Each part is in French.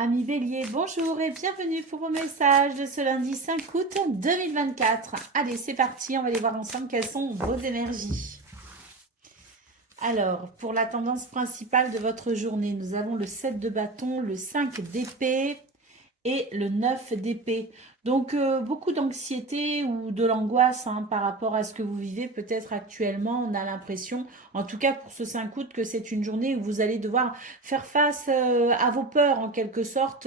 Amis Bélier, bonjour et bienvenue pour vos messages de ce lundi 5 août 2024. Allez, c'est parti, on va aller voir ensemble quelles sont vos énergies. Alors, pour la tendance principale de votre journée, nous avons le 7 de bâton, le 5 d'épée et le 9 d'épée. Donc, beaucoup d'anxiété ou de l'angoisse par rapport à ce que vous vivez peut-être actuellement. On a l'impression, en tout cas pour ce 5 août, que c'est une journée où vous allez devoir faire face à vos peurs en quelque sorte.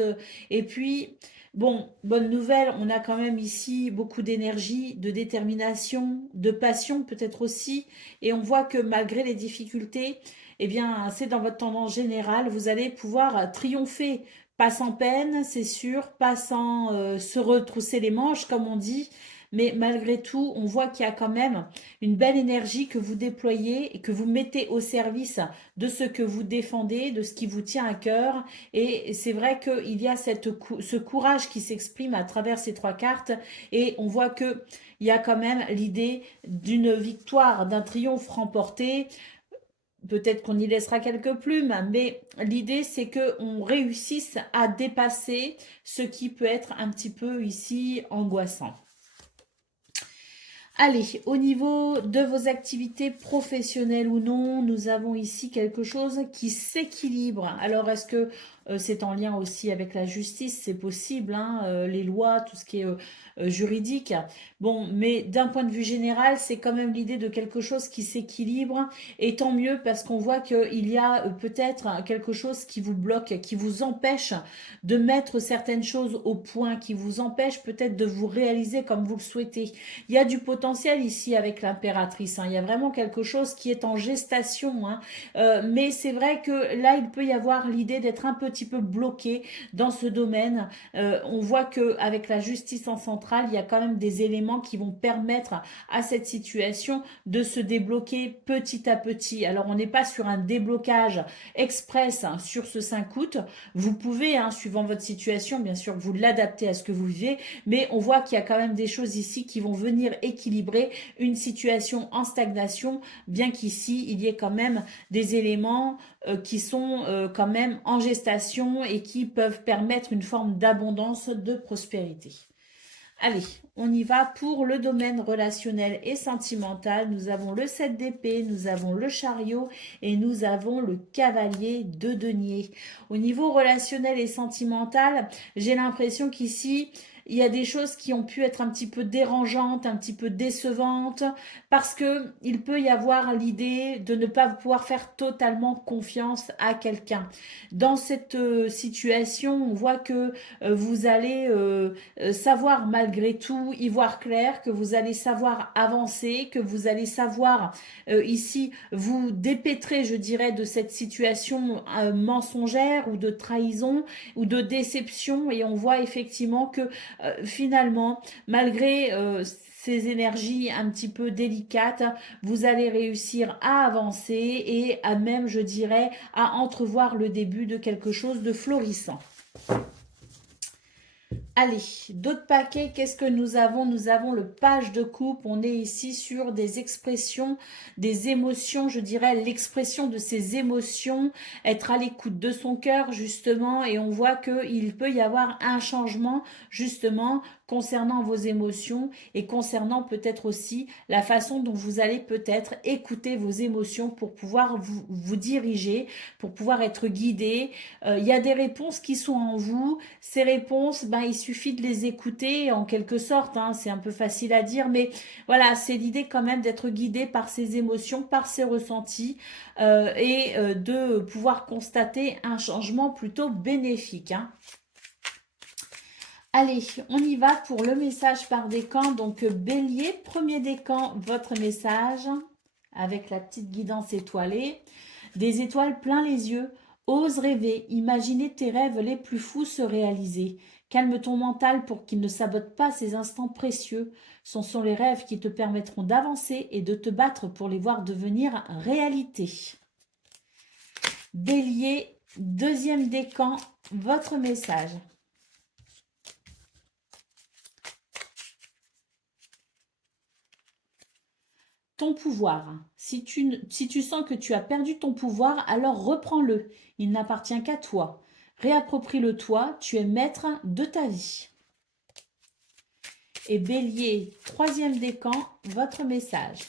Et puis, bon, bonne nouvelle, on a quand même ici beaucoup d'énergie, de détermination, de passion peut-être aussi. Et on voit que malgré les difficultés, eh bien, c'est dans votre tendance générale, vous allez pouvoir triompher. Pas sans peine, c'est sûr, pas sans se retrousser les manches, comme on dit, mais malgré tout, on voit qu'il y a quand même une belle énergie que vous déployez et que vous mettez au service de ce que vous défendez, de ce qui vous tient à cœur. Et c'est vrai qu'il y a ce courage qui s'exprime à travers ces trois cartes et on voit que il y a quand même l'idée d'une victoire, d'un triomphe remporté. Peut-être qu'on y laissera quelques plumes, mais l'idée c'est que on réussisse à dépasser ce qui peut être un petit peu ici angoissant. Allez, au niveau de vos activités professionnelles ou non, nous avons ici quelque chose qui s'équilibre. Alors, est-ce que c'est en lien aussi avec la justice? C'est possible, hein, les lois, tout ce qui est juridique. Bon, mais d'un point de vue général, c'est quand même l'idée de quelque chose qui s'équilibre. Et tant mieux parce qu'on voit qu'il y a peut-être quelque chose qui vous bloque, qui vous empêche de mettre certaines choses au point, qui vous empêche peut-être de vous réaliser comme vous le souhaitez. Il y a du potentiel ici avec l'impératrice. Il y a vraiment quelque chose qui est en gestation. Mais c'est vrai que là, il peut y avoir l'idée d'être un petit peu bloqué dans ce domaine. On voit qu'avec la justice en centrale, il y a quand même des éléments qui vont permettre à cette situation de se débloquer petit à petit. Alors, on n'est pas sur un déblocage express sur ce 5 août. Vous pouvez, suivant votre situation, bien sûr, vous l'adapter à ce que vous vivez, mais on voit qu'il y a quand même des choses ici qui vont venir équilibrer une situation en stagnation, bien qu'ici, il y ait quand même des éléments qui sont quand même en gestation et qui peuvent permettre une forme d'abondance, de prospérité. Allez, on y va pour le domaine relationnel et sentimental. Nous avons le 7 d'épée, nous avons le chariot et nous avons le cavalier de denier. Au niveau relationnel et sentimental, j'ai l'impression qu'ici, il y a des choses qui ont pu être un petit peu dérangeantes, un petit peu décevantes, parce que il peut y avoir l'idée de ne pas pouvoir faire totalement confiance à quelqu'un. Dans cette situation, on voit que vous allez savoir malgré tout y voir clair, que vous allez savoir avancer, que vous allez savoir ici vous dépêtrer, je dirais, de cette situation mensongère ou de trahison ou de déception. Et on voit effectivement que finalement, malgré ces énergies un petit peu délicates, vous allez réussir à avancer et à même, je dirais, à entrevoir le début de quelque chose de florissant. Allez, d'autres paquets, qu'est-ce que nous avons? Nous avons le page de coupe. On est ici sur des expressions, des émotions, je dirais l'expression de ces émotions, être à l'écoute de son cœur justement, et on voit qu'il peut y avoir un changement justement concernant vos émotions et concernant peut-être aussi la façon dont vous allez peut-être écouter vos émotions pour pouvoir vous diriger, pour pouvoir être guidé. Il y a des réponses qui sont en vous. Ces réponses, il suffit de les écouter en quelque sorte. C'est un peu facile à dire, mais voilà, c'est l'idée quand même d'être guidé par ses émotions, par ses ressentis et de pouvoir constater un changement plutôt bénéfique. Allez, on y va pour le message par décan. Donc, Bélier, premier décan, votre message avec la petite guidance étoilée. Des étoiles plein les yeux. Ose rêver, imaginer tes rêves les plus fous se réaliser. Calme ton mental pour qu'il ne sabote pas ces instants précieux. Ce sont les rêves qui te permettront d'avancer et de te battre pour les voir devenir réalité. Bélier, deuxième décan, votre message. Ton pouvoir. Si tu sens que tu as perdu ton pouvoir, alors reprends-le. Il n'appartient qu'à toi. Réapproprie-le-toi, tu es maître de ta vie. Et Bélier, troisième décan, votre message.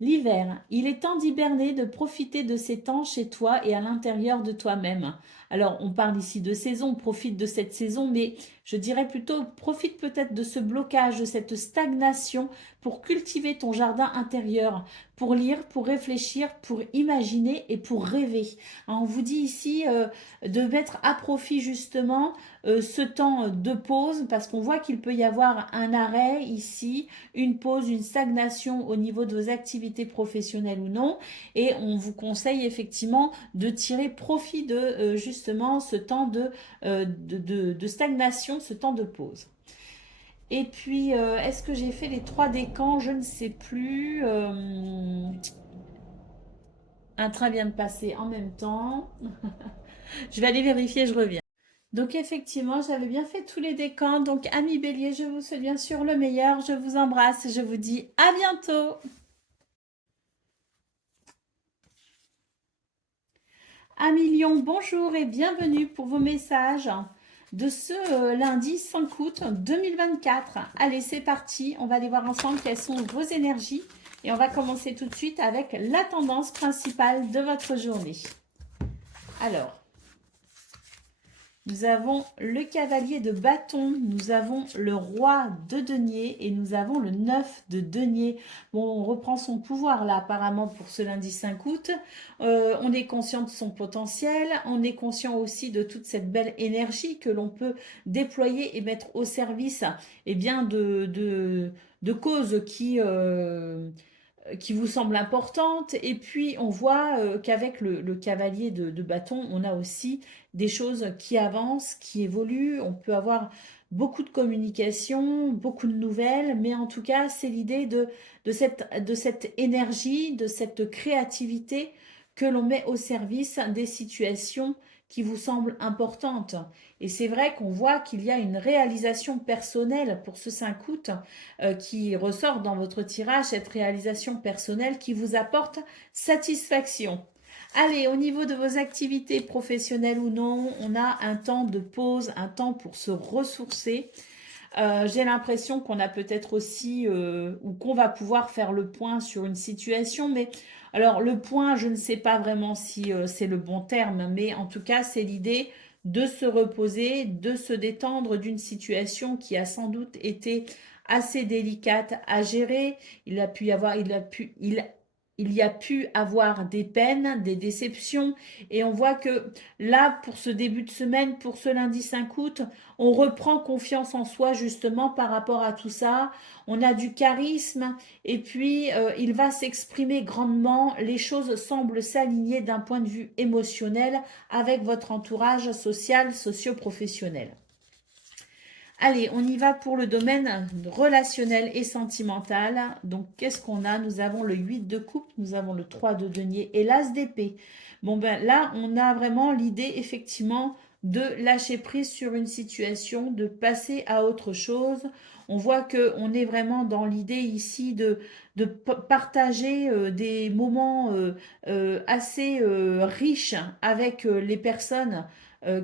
L'hiver, il est temps d'hiberner, de profiter de ces temps chez toi et à l'intérieur de toi-même. Alors, on parle ici de saison, profite de cette saison, mais je dirais plutôt, profite peut-être de ce blocage, de cette stagnation pour cultiver ton jardin intérieur, pour lire, pour réfléchir, pour imaginer et pour rêver. On vous dit ici de mettre à profit justement ce temps de pause, parce qu'on voit qu'il peut y avoir un arrêt ici, une pause, une stagnation au niveau de vos activités professionnelles ou non, et on vous conseille effectivement de tirer profit de justement ce temps de stagnation, ce temps de pause. Et puis, est-ce que j'ai fait les 3 décans? Je ne sais plus. Un train vient de passer en même temps. Je vais aller vérifier, je reviens. Donc effectivement, j'avais bien fait tous les décans. Donc amis Bélier, je vous souhaite bien sûr le meilleur. Je vous embrasse et je vous dis à bientôt. Amis Lion, bonjour et bienvenue pour vos messages de ce lundi 5 août 2024. Allez, c'est parti. On va aller voir ensemble quelles sont vos énergies. Et on va commencer tout de suite avec la tendance principale de votre journée. Alors, nous avons le cavalier de bâton, nous avons le roi de denier et nous avons le 9 de denier. Bon, on reprend son pouvoir là apparemment pour ce lundi 5 août. On est conscient de son potentiel, on est conscient aussi de toute cette belle énergie que l'on peut déployer et mettre au service bien, de causes qui vous semblent importantes. Et puis, on voit qu'avec le cavalier de bâton, on a aussi des choses qui avancent, qui évoluent. On peut avoir beaucoup de communication, beaucoup de nouvelles, mais en tout cas, c'est l'idée de cette énergie, de cette créativité que l'on met au service des situations qui vous semblent importantes. Et c'est vrai qu'on voit qu'il y a une réalisation personnelle pour ce 5 août qui ressort dans votre tirage, cette réalisation personnelle qui vous apporte satisfaction. Allez, au niveau de vos activités professionnelles ou non, on a un temps de pause, un temps pour se ressourcer. J'ai l'impression qu'on a peut-être aussi, ou qu'on va pouvoir faire le point sur une situation, mais alors le point, je ne sais pas vraiment si c'est le bon terme, mais en tout cas, c'est l'idée de se reposer, de se détendre d'une situation qui a sans doute été assez délicate à gérer. Il y a pu avoir des peines, des déceptions, et on voit que là, pour ce début de semaine, pour ce lundi 5 août, on reprend confiance en soi justement par rapport à tout ça. On a du charisme et puis il va s'exprimer grandement. Les choses semblent s'aligner d'un point de vue émotionnel avec votre entourage social, socio-professionnel. Allez, on y va pour le domaine relationnel et sentimental. Donc, qu'est-ce qu'on a? Nous avons le 8 de coupe, nous avons le 3 de denier et l'as d'épée. Bon, ben là, on a vraiment l'idée, effectivement, de lâcher prise sur une situation, de passer à autre chose. On voit qu'on est vraiment dans l'idée ici de partager des moments assez riches avec les personnes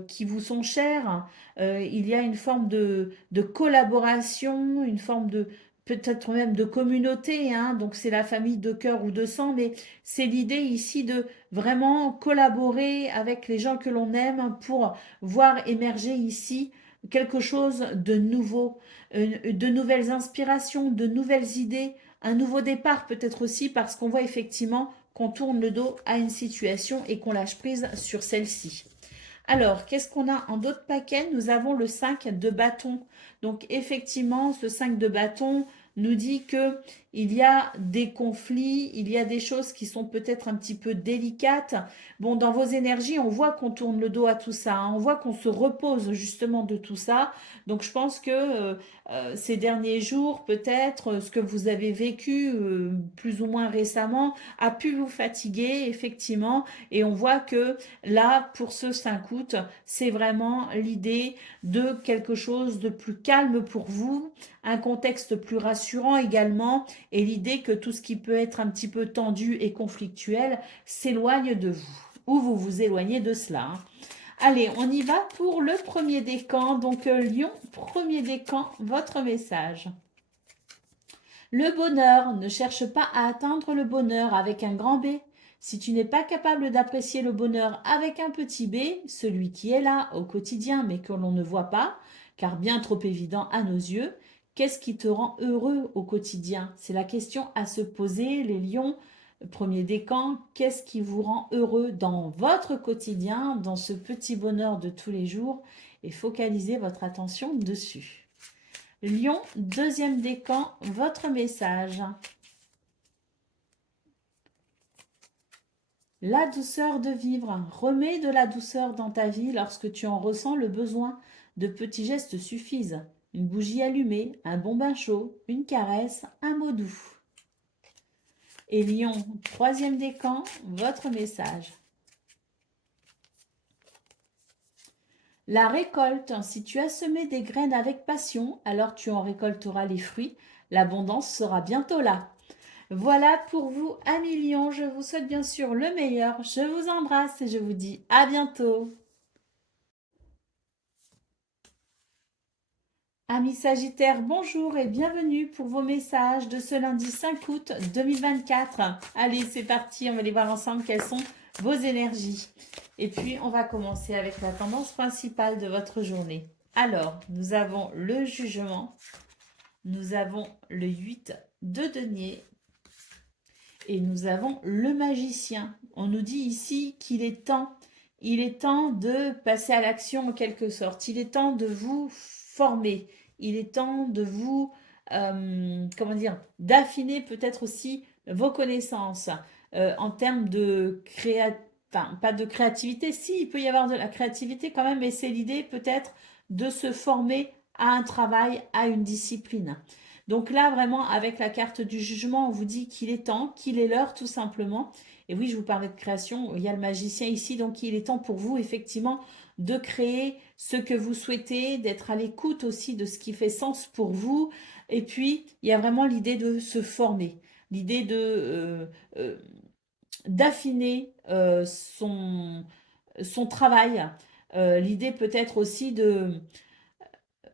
qui vous sont chères. Il y a une forme de collaboration, une forme de peut-être même de communauté, hein, donc c'est la famille de cœur ou de sang, mais c'est l'idée ici de vraiment collaborer avec les gens que l'on aime pour voir émerger ici quelque chose de nouveau, de nouvelles inspirations, de nouvelles idées, un nouveau départ peut-être aussi parce qu'on voit effectivement qu'on tourne le dos à une situation et qu'on lâche prise sur celle-ci. Alors, qu'est-ce qu'on a en d'autres paquets? Nous avons le 5 de bâton. Donc, effectivement, ce 5 de bâton nous dit que il y a des conflits, il y a des choses qui sont peut-être un petit peu délicates. Bon, dans vos énergies, on voit qu'on tourne le dos à tout ça, hein. On voit qu'on se repose justement de tout ça. Donc, je pense que ces derniers jours, peut-être, ce que vous avez vécu plus ou moins récemment a pu vous fatiguer, effectivement. Et on voit que là, pour ce 5 août, c'est vraiment l'idée de quelque chose de plus calme pour vous, un contexte plus rassurant également, et l'idée que tout ce qui peut être un petit peu tendu et conflictuel s'éloigne de vous. ou vous vous éloignez de cela, hein. Allez, on y va pour le premier décan. Donc, Lion, premier décan, votre message. Le bonheur, ne cherche pas à atteindre le bonheur avec un grand B. Si tu n'es pas capable d'apprécier le bonheur avec un petit b, celui qui est là au quotidien mais que l'on ne voit pas, car bien trop évident à nos yeux, qu'est-ce qui te rend heureux au quotidien? C'est la question à se poser, les lions. Premier décan, qu'est-ce qui vous rend heureux dans votre quotidien, dans ce petit bonheur de tous les jours? Et focalisez votre attention dessus. Lion, deuxième décan, votre message. La douceur de vivre. Remets de la douceur dans ta vie lorsque tu en ressens le besoin. De petits gestes suffisent. Une bougie allumée, un bon bain chaud, une caresse, un mot doux. Et Lion, troisième décan, votre message. La récolte. Si tu as semé des graines avec passion, alors tu en récolteras les fruits. L'abondance sera bientôt là. Voilà pour vous, amis Lions. Je vous souhaite bien sûr le meilleur. Je vous embrasse et je vous dis à bientôt. Amis Sagittaires, bonjour et bienvenue pour vos messages de ce lundi 5 août 2024. Allez, c'est parti, on va aller voir ensemble quelles sont vos énergies. Et puis, on va commencer avec la tendance principale de votre journée. Alors, nous avons le jugement, nous avons le 8 de denier et nous avons le magicien. On nous dit ici qu'il est temps. Il est temps de passer à l'action en quelque sorte. Il est temps de vous former. Il est temps de vous, comment dire, d'affiner peut-être aussi vos connaissances en termes de enfin, pas de créativité. Si, il peut y avoir de la créativité quand même, mais c'est l'idée peut-être de se former à un travail, à une discipline. Donc là, vraiment, avec la carte du jugement, on vous dit qu'il est temps, qu'il est l'heure tout simplement. Et oui, je vous parlais de création, il y a le magicien ici, donc il est temps pour vous, effectivement, de créer ce que vous souhaitez, d'être à l'écoute aussi de ce qui fait sens pour vous. Et puis, il y a vraiment l'idée de se former, l'idée d'affiner son travail, l'idée peut-être aussi de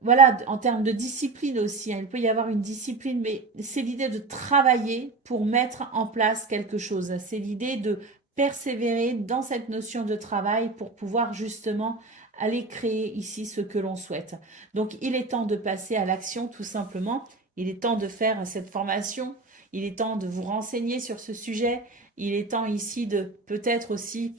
voilà, en termes de discipline aussi, hein, il peut y avoir une discipline, mais c'est l'idée de travailler pour mettre en place quelque chose. C'est l'idée de persévérer dans cette notion de travail pour pouvoir justement aller créer ici ce que l'on souhaite. Donc, il est temps de passer à l'action tout simplement. Il est temps de faire cette formation. Il est temps de vous renseigner sur ce sujet. Il est temps ici de peut-être aussi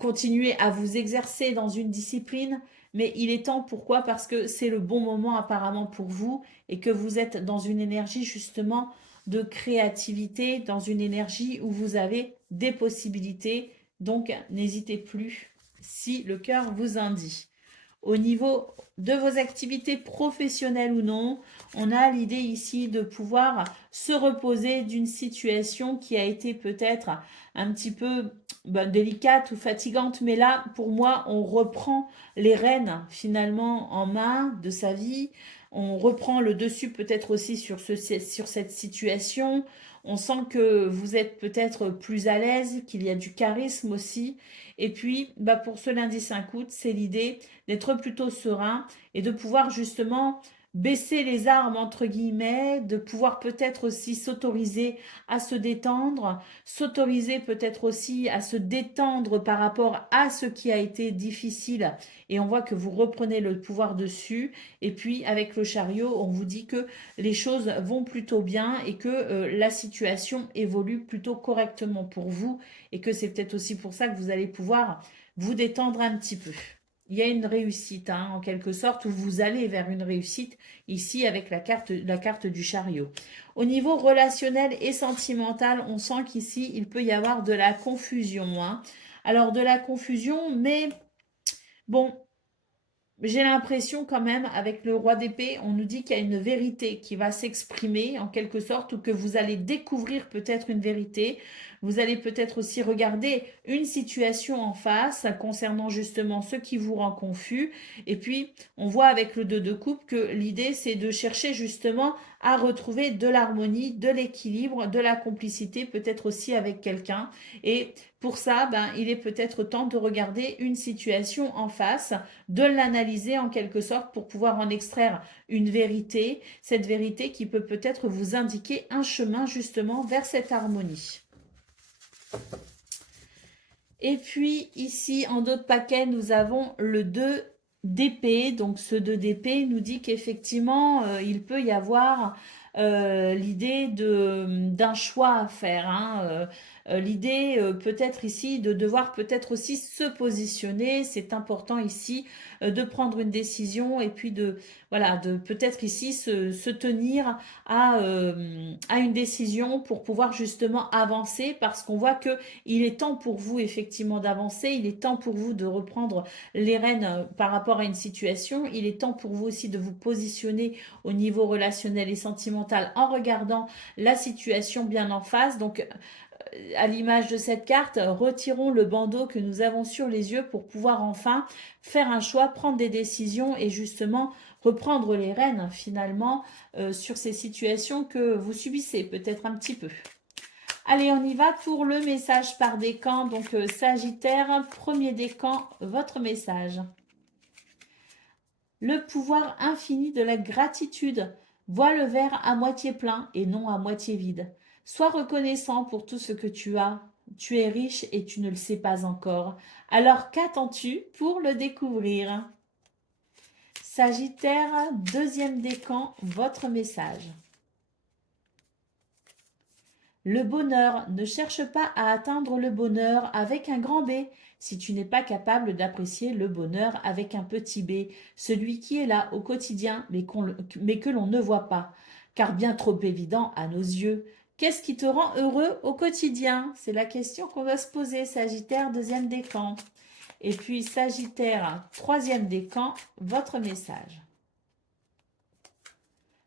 continuer à vous exercer dans une discipline, mais il est temps, pourquoi? Parce que c'est le bon moment apparemment pour vous et que vous êtes dans une énergie justement de créativité, dans une énergie où vous avez des possibilités, donc n'hésitez plus si le cœur vous en dit. Au niveau de vos activités professionnelles ou non, on a l'idée ici de pouvoir se reposer d'une situation qui a été peut-être un petit peu délicate ou fatigante, mais là, pour moi, on reprend les rênes finalement en main de sa vie, on reprend le dessus peut-être aussi sur cette situation, on sent que vous êtes peut-être plus à l'aise, qu'il y a du charisme aussi, et puis pour ce lundi 5 août, c'est l'idée d'être plutôt serein et de pouvoir justement baisser les armes entre guillemets, de pouvoir peut-être aussi s'autoriser à se détendre, s'autoriser peut-être aussi à se détendre par rapport à ce qui a été difficile et on voit que vous reprenez le pouvoir dessus et puis avec le chariot on vous dit que les choses vont plutôt bien et que la situation évolue plutôt correctement pour vous et que c'est peut-être aussi pour ça que vous allez pouvoir vous détendre un petit peu. Il y a une réussite, hein, en quelque sorte, où vous allez vers une réussite, ici avec la carte du chariot. Au niveau relationnel et sentimental, on sent qu'ici, il peut y avoir de la confusion, hein. Alors, de la confusion, mais bon, j'ai l'impression quand même, avec le roi d'épée, on nous dit qu'il y a une vérité qui va s'exprimer en quelque sorte ou que vous allez découvrir peut-être une vérité. Vous allez peut-être aussi regarder une situation en face concernant justement ce qui vous rend confus. Et puis, on voit avec le 2 de coupe que l'idée, c'est de chercher justement à retrouver de l'harmonie, de l'équilibre, de la complicité, peut-être aussi avec quelqu'un. Et pour ça, ben, il est peut-être temps de regarder une situation en face, de l'analyser en quelque sorte pour pouvoir en extraire une vérité, cette vérité qui peut peut-être vous indiquer un chemin justement vers cette harmonie. Et puis ici, en d'autres paquets, nous avons le 2 d'épée. Donc ce 2 d'épée nous dit qu'effectivement, il peut y avoir l'idée d'un choix à faire. Hein. L'idée peut-être ici de devoir peut-être aussi se positionner. C'est important ici de prendre une décision et puis voilà, de peut-être ici se tenir à une décision pour pouvoir justement avancer parce qu'on voit que il est temps pour vous effectivement d'avancer, il est temps pour vous de reprendre les rênes par rapport à une situation, il est temps pour vous aussi de vous positionner au niveau relationnel et sentimental en regardant la situation bien en face. Donc à l'image de cette carte, retirons le bandeau que nous avons sur les yeux pour pouvoir enfin faire un choix, prendre des décisions et justement reprendre les rênes finalement sur ces situations que vous subissez peut-être un petit peu. Allez, on y va pour le message par décan. Donc, Sagittaire, premier décan, votre message. Le pouvoir infini de la gratitude. Vois le verre à moitié plein et non à moitié vide. Sois reconnaissant pour tout ce que tu as. Tu es riche et tu ne le sais pas encore. Alors, qu'attends-tu pour le découvrir? Sagittaire, deuxième décan, votre message. Le bonheur, ne cherche pas à atteindre le bonheur avec un grand B si tu n'es pas capable d'apprécier le bonheur avec un petit b, celui qui est là au quotidien mais que l'on ne voit pas, car bien trop évident à nos yeux. Qu'est-ce qui te rend heureux au quotidien? C'est la question qu'on va se poser, Sagittaire, deuxième décan. Et puis Sagittaire, troisième décan, votre message.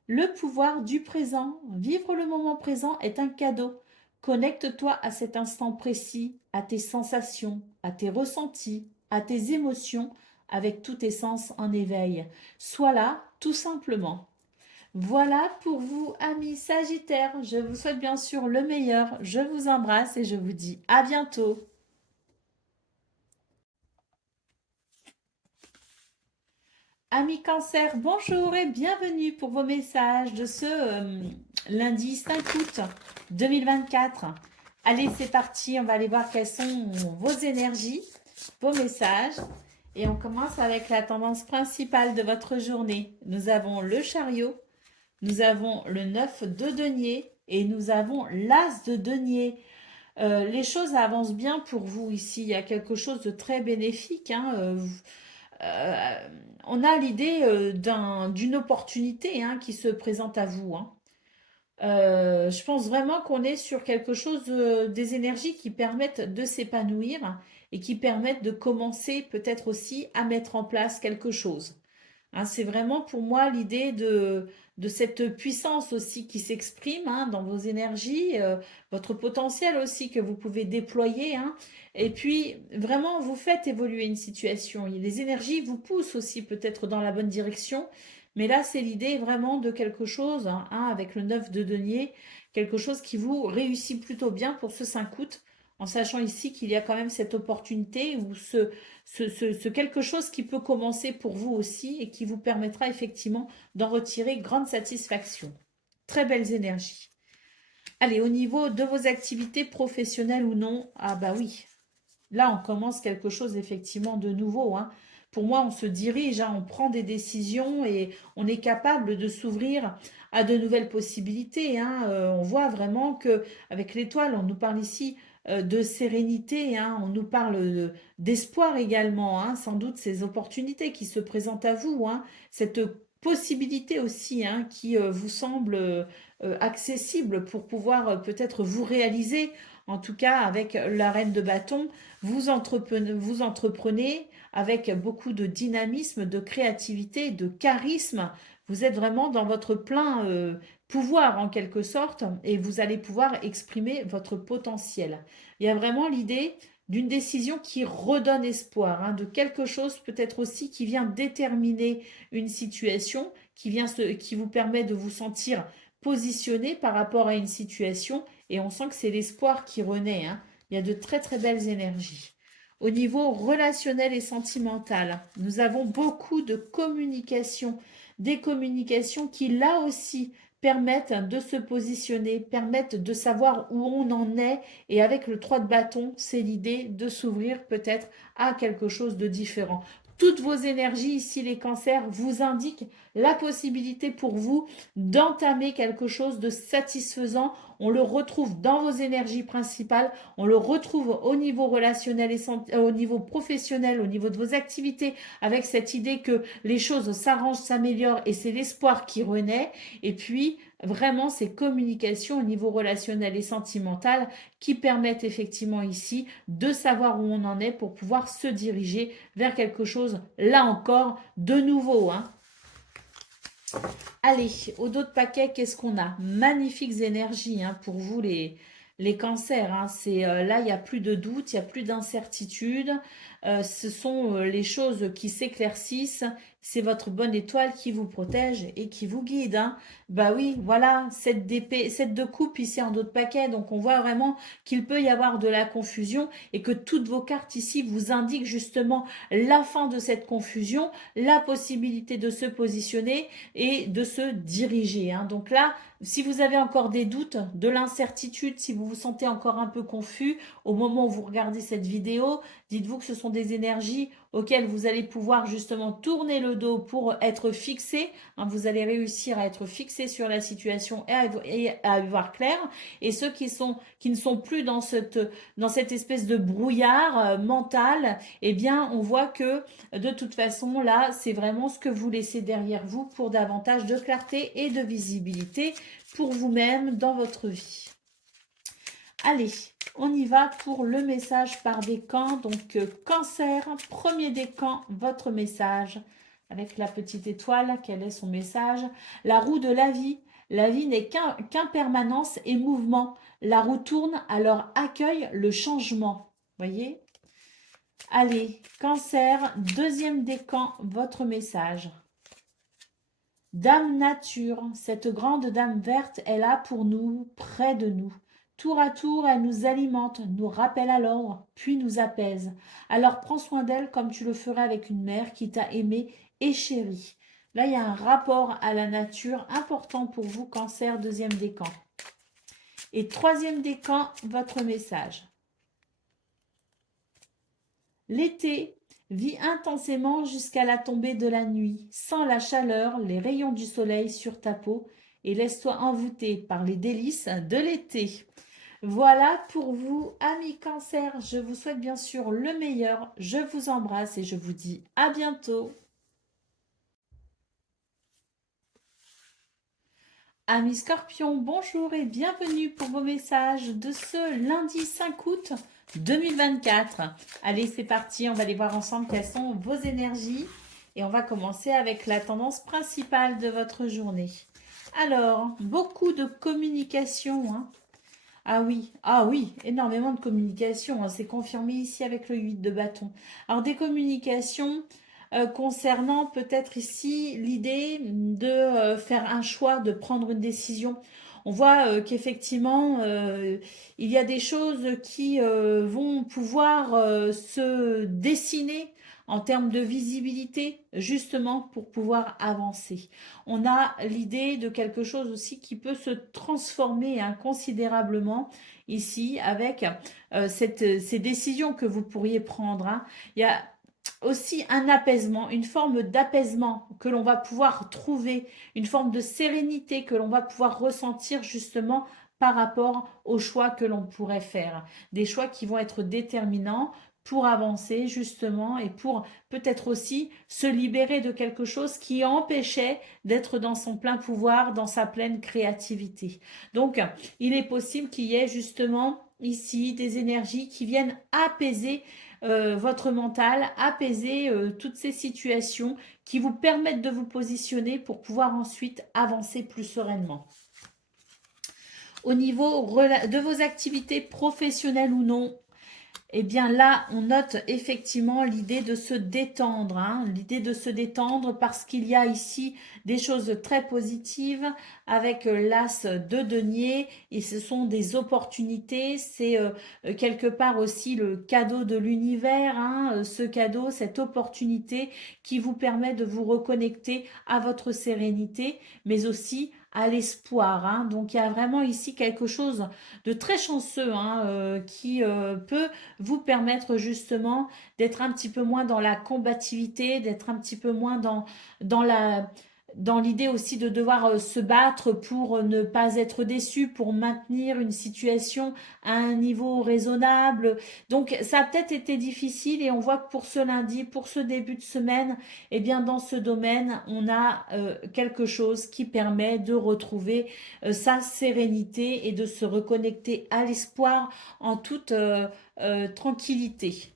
Le pouvoir du présent. Vivre le moment présent est un cadeau. Connecte-toi à cet instant précis, à tes sensations, à tes ressentis, à tes émotions, avec tous tes sens en éveil. Sois là, tout simplement. Voilà pour vous, amis Sagittaires. Je vous souhaite bien sûr le meilleur. Je vous embrasse et je vous dis à bientôt. Amis Cancer, bonjour et bienvenue pour vos messages de ce lundi 5 août 2024. Allez, c'est parti, on va aller voir quelles sont vos énergies, vos messages. Et on commence avec la tendance principale de votre journée. Nous avons le chariot, nous avons le 9 de denier et nous avons l'as de denier. Les choses avancent bien pour vous ici. Il y a quelque chose de très bénéfique. On a l'idée d'une opportunité qui se présente à vous. Je pense vraiment qu'on est sur quelque chose, des énergies qui permettent de s'épanouir et qui permettent de commencer peut-être aussi à mettre en place quelque chose. C'est vraiment pour moi l'idée de cette puissance aussi qui s'exprime dans vos énergies, votre potentiel aussi que vous pouvez déployer. Et puis vraiment, vous faites évoluer une situation. Les énergies vous poussent aussi peut-être dans la bonne direction. Mais là, c'est l'idée vraiment de quelque chose, avec le 9 de denier, quelque chose qui vous réussit plutôt bien pour ce 5 août, en sachant ici qu'il y a quand même cette opportunité ou ce quelque chose qui peut commencer pour vous aussi et qui vous permettra effectivement d'en retirer grande satisfaction. Très belles énergies. Allez, au niveau de vos activités professionnelles ou non, ah bah oui, là on commence quelque chose effectivement de nouveau. Pour moi, on se dirige, on prend des décisions et on est capable de s'ouvrir à de nouvelles possibilités. On voit vraiment que avec l'étoile, on nous parle ici de sérénité, on nous parle d'espoir également, sans doute ces opportunités qui se présentent à vous, cette possibilité aussi qui vous semble accessible pour pouvoir peut-être vous réaliser, en tout cas avec la reine de bâton, vous entreprenez avec beaucoup de dynamisme, de créativité, de charisme. Vous êtes vraiment dans votre plein pouvoir en quelque sorte et vous allez pouvoir exprimer votre potentiel. Il y a vraiment l'idée d'une décision qui redonne espoir, hein, de quelque chose peut-être aussi qui vient déterminer une situation, qui vous permet de vous sentir positionné par rapport à une situation et on sent que c'est l'espoir qui renaît, hein. Il y a de très très belles énergies. Au niveau relationnel et sentimental, nous avons beaucoup de communication, des communications qui là aussi permettent de se positionner, permettent de savoir où on en est. Et avec le 3 de bâton, c'est l'idée de s'ouvrir peut-être à quelque chose de différent. Toutes vos énergies ici, les cancers, vous indiquent la possibilité pour vous d'entamer quelque chose de satisfaisant. On le retrouve dans vos énergies principales, on le retrouve au niveau relationnel et au niveau professionnel, au niveau de vos activités, avec cette idée que les choses s'arrangent, s'améliorent et c'est l'espoir qui renaît. Et puis, vraiment, ces communications au niveau relationnel et sentimental qui permettent effectivement ici de savoir où on en est pour pouvoir se diriger vers quelque chose, là encore, de nouveau, hein. Allez, au dos de paquet, qu'est-ce qu'on a? Magnifiques énergies, hein, pour vous les cancers, hein. Là, il n'y a plus de doute, il n'y a plus d'incertitude. Ce sont les choses qui s'éclaircissent. C'est votre bonne étoile qui vous protège et qui vous guide, hein. Bah oui, voilà, cette d'épée, cette de coupe ici en dos de paquet. Donc, on voit vraiment qu'il peut y avoir de la confusion et que toutes vos cartes ici vous indiquent justement la fin de cette confusion, la possibilité de se positionner et de se diriger, hein. Donc là, si vous avez encore des doutes, de l'incertitude, si vous vous sentez encore un peu confus au moment où vous regardez cette vidéo, dites-vous que ce sont des énergies auxquelles vous allez pouvoir justement tourner le dos pour être fixé, hein. Vous allez réussir à être fixé sur la situation et à y voir clair. Et ceux qui ne sont plus dans cette espèce de brouillard mental, eh bien, on voit que de toute façon, là, c'est vraiment ce que vous laissez derrière vous pour davantage de clarté et de visibilité pour vous-même dans votre vie. Allez, on y va pour le message par décan. Donc, cancer, premier décan, votre message. Avec la petite étoile, quel est son message? La roue de la vie. La vie n'est qu'impermanence et mouvement. La roue tourne, alors accueille le changement. Voyez? Allez, cancer, deuxième décan, votre message. Dame nature, cette grande dame verte est là pour nous, près de nous. Tour à tour, elle nous alimente, nous rappelle à l'ordre, puis nous apaise. Alors prends soin d'elle comme tu le ferais avec une mère qui t'a aimé et chéri. Là, il y a un rapport à la nature important pour vous, cancer, deuxième décan. Et troisième décan, votre message. L'été vit intensément jusqu'à la tombée de la nuit, sans la chaleur, les rayons du soleil sur ta peau, et laisse-toi envoûter par les délices de l'été. Voilà pour vous, amis Cancer. Je vous souhaite bien sûr le meilleur. Je vous embrasse et je vous dis à bientôt. Amis Scorpions, bonjour et bienvenue pour vos messages de ce lundi 5 août 2024. Allez, c'est parti, on va aller voir ensemble quelles sont vos énergies et on va commencer avec la tendance principale de votre journée. Alors, beaucoup de communication, hein. Ah oui, énormément de communication, hein. C'est confirmé ici avec le 8 de bâton. Alors, des communications concernant peut-être ici l'idée de faire un choix, de prendre une décision. On voit qu'effectivement, il y a des choses qui vont pouvoir se dessiner en termes de visibilité, justement pour pouvoir avancer. On a l'idée de quelque chose aussi qui peut se transformer, hein, considérablement ici avec ces décisions que vous pourriez prendre, hein. Il y a aussi un apaisement, une forme d'apaisement que l'on va pouvoir trouver, une forme de sérénité que l'on va pouvoir ressentir justement par rapport aux choix que l'on pourrait faire. Des choix qui vont être déterminants pour avancer justement et pour peut-être aussi se libérer de quelque chose qui empêchait d'être dans son plein pouvoir, dans sa pleine créativité. Donc, il est possible qu'il y ait justement ici des énergies qui viennent apaiser votre mental, apaiser toutes ces situations qui vous permettent de vous positionner pour pouvoir ensuite avancer plus sereinement. Au niveau de vos activités professionnelles ou non, eh bien là, on note effectivement l'idée de se détendre, hein, l'idée de se détendre parce qu'il y a ici des choses très positives avec l'as de denier et ce sont des opportunités, c'est quelque part aussi le cadeau de l'univers, hein, ce cadeau, cette opportunité qui vous permet de vous reconnecter à votre sérénité, mais aussi à l'espoir, hein. Donc il y a vraiment ici quelque chose de très chanceux, hein, qui peut vous permettre justement d'être un petit peu moins dans la combativité, d'être un petit peu moins dans la dans l'idée aussi de devoir se battre pour ne pas être déçu, pour maintenir une situation à un niveau raisonnable. Donc ça a peut-être été difficile et on voit que pour ce lundi, pour ce début de semaine, eh bien dans ce domaine, on a quelque chose qui permet de retrouver sa sérénité et de se reconnecter à l'espoir en toute tranquillité.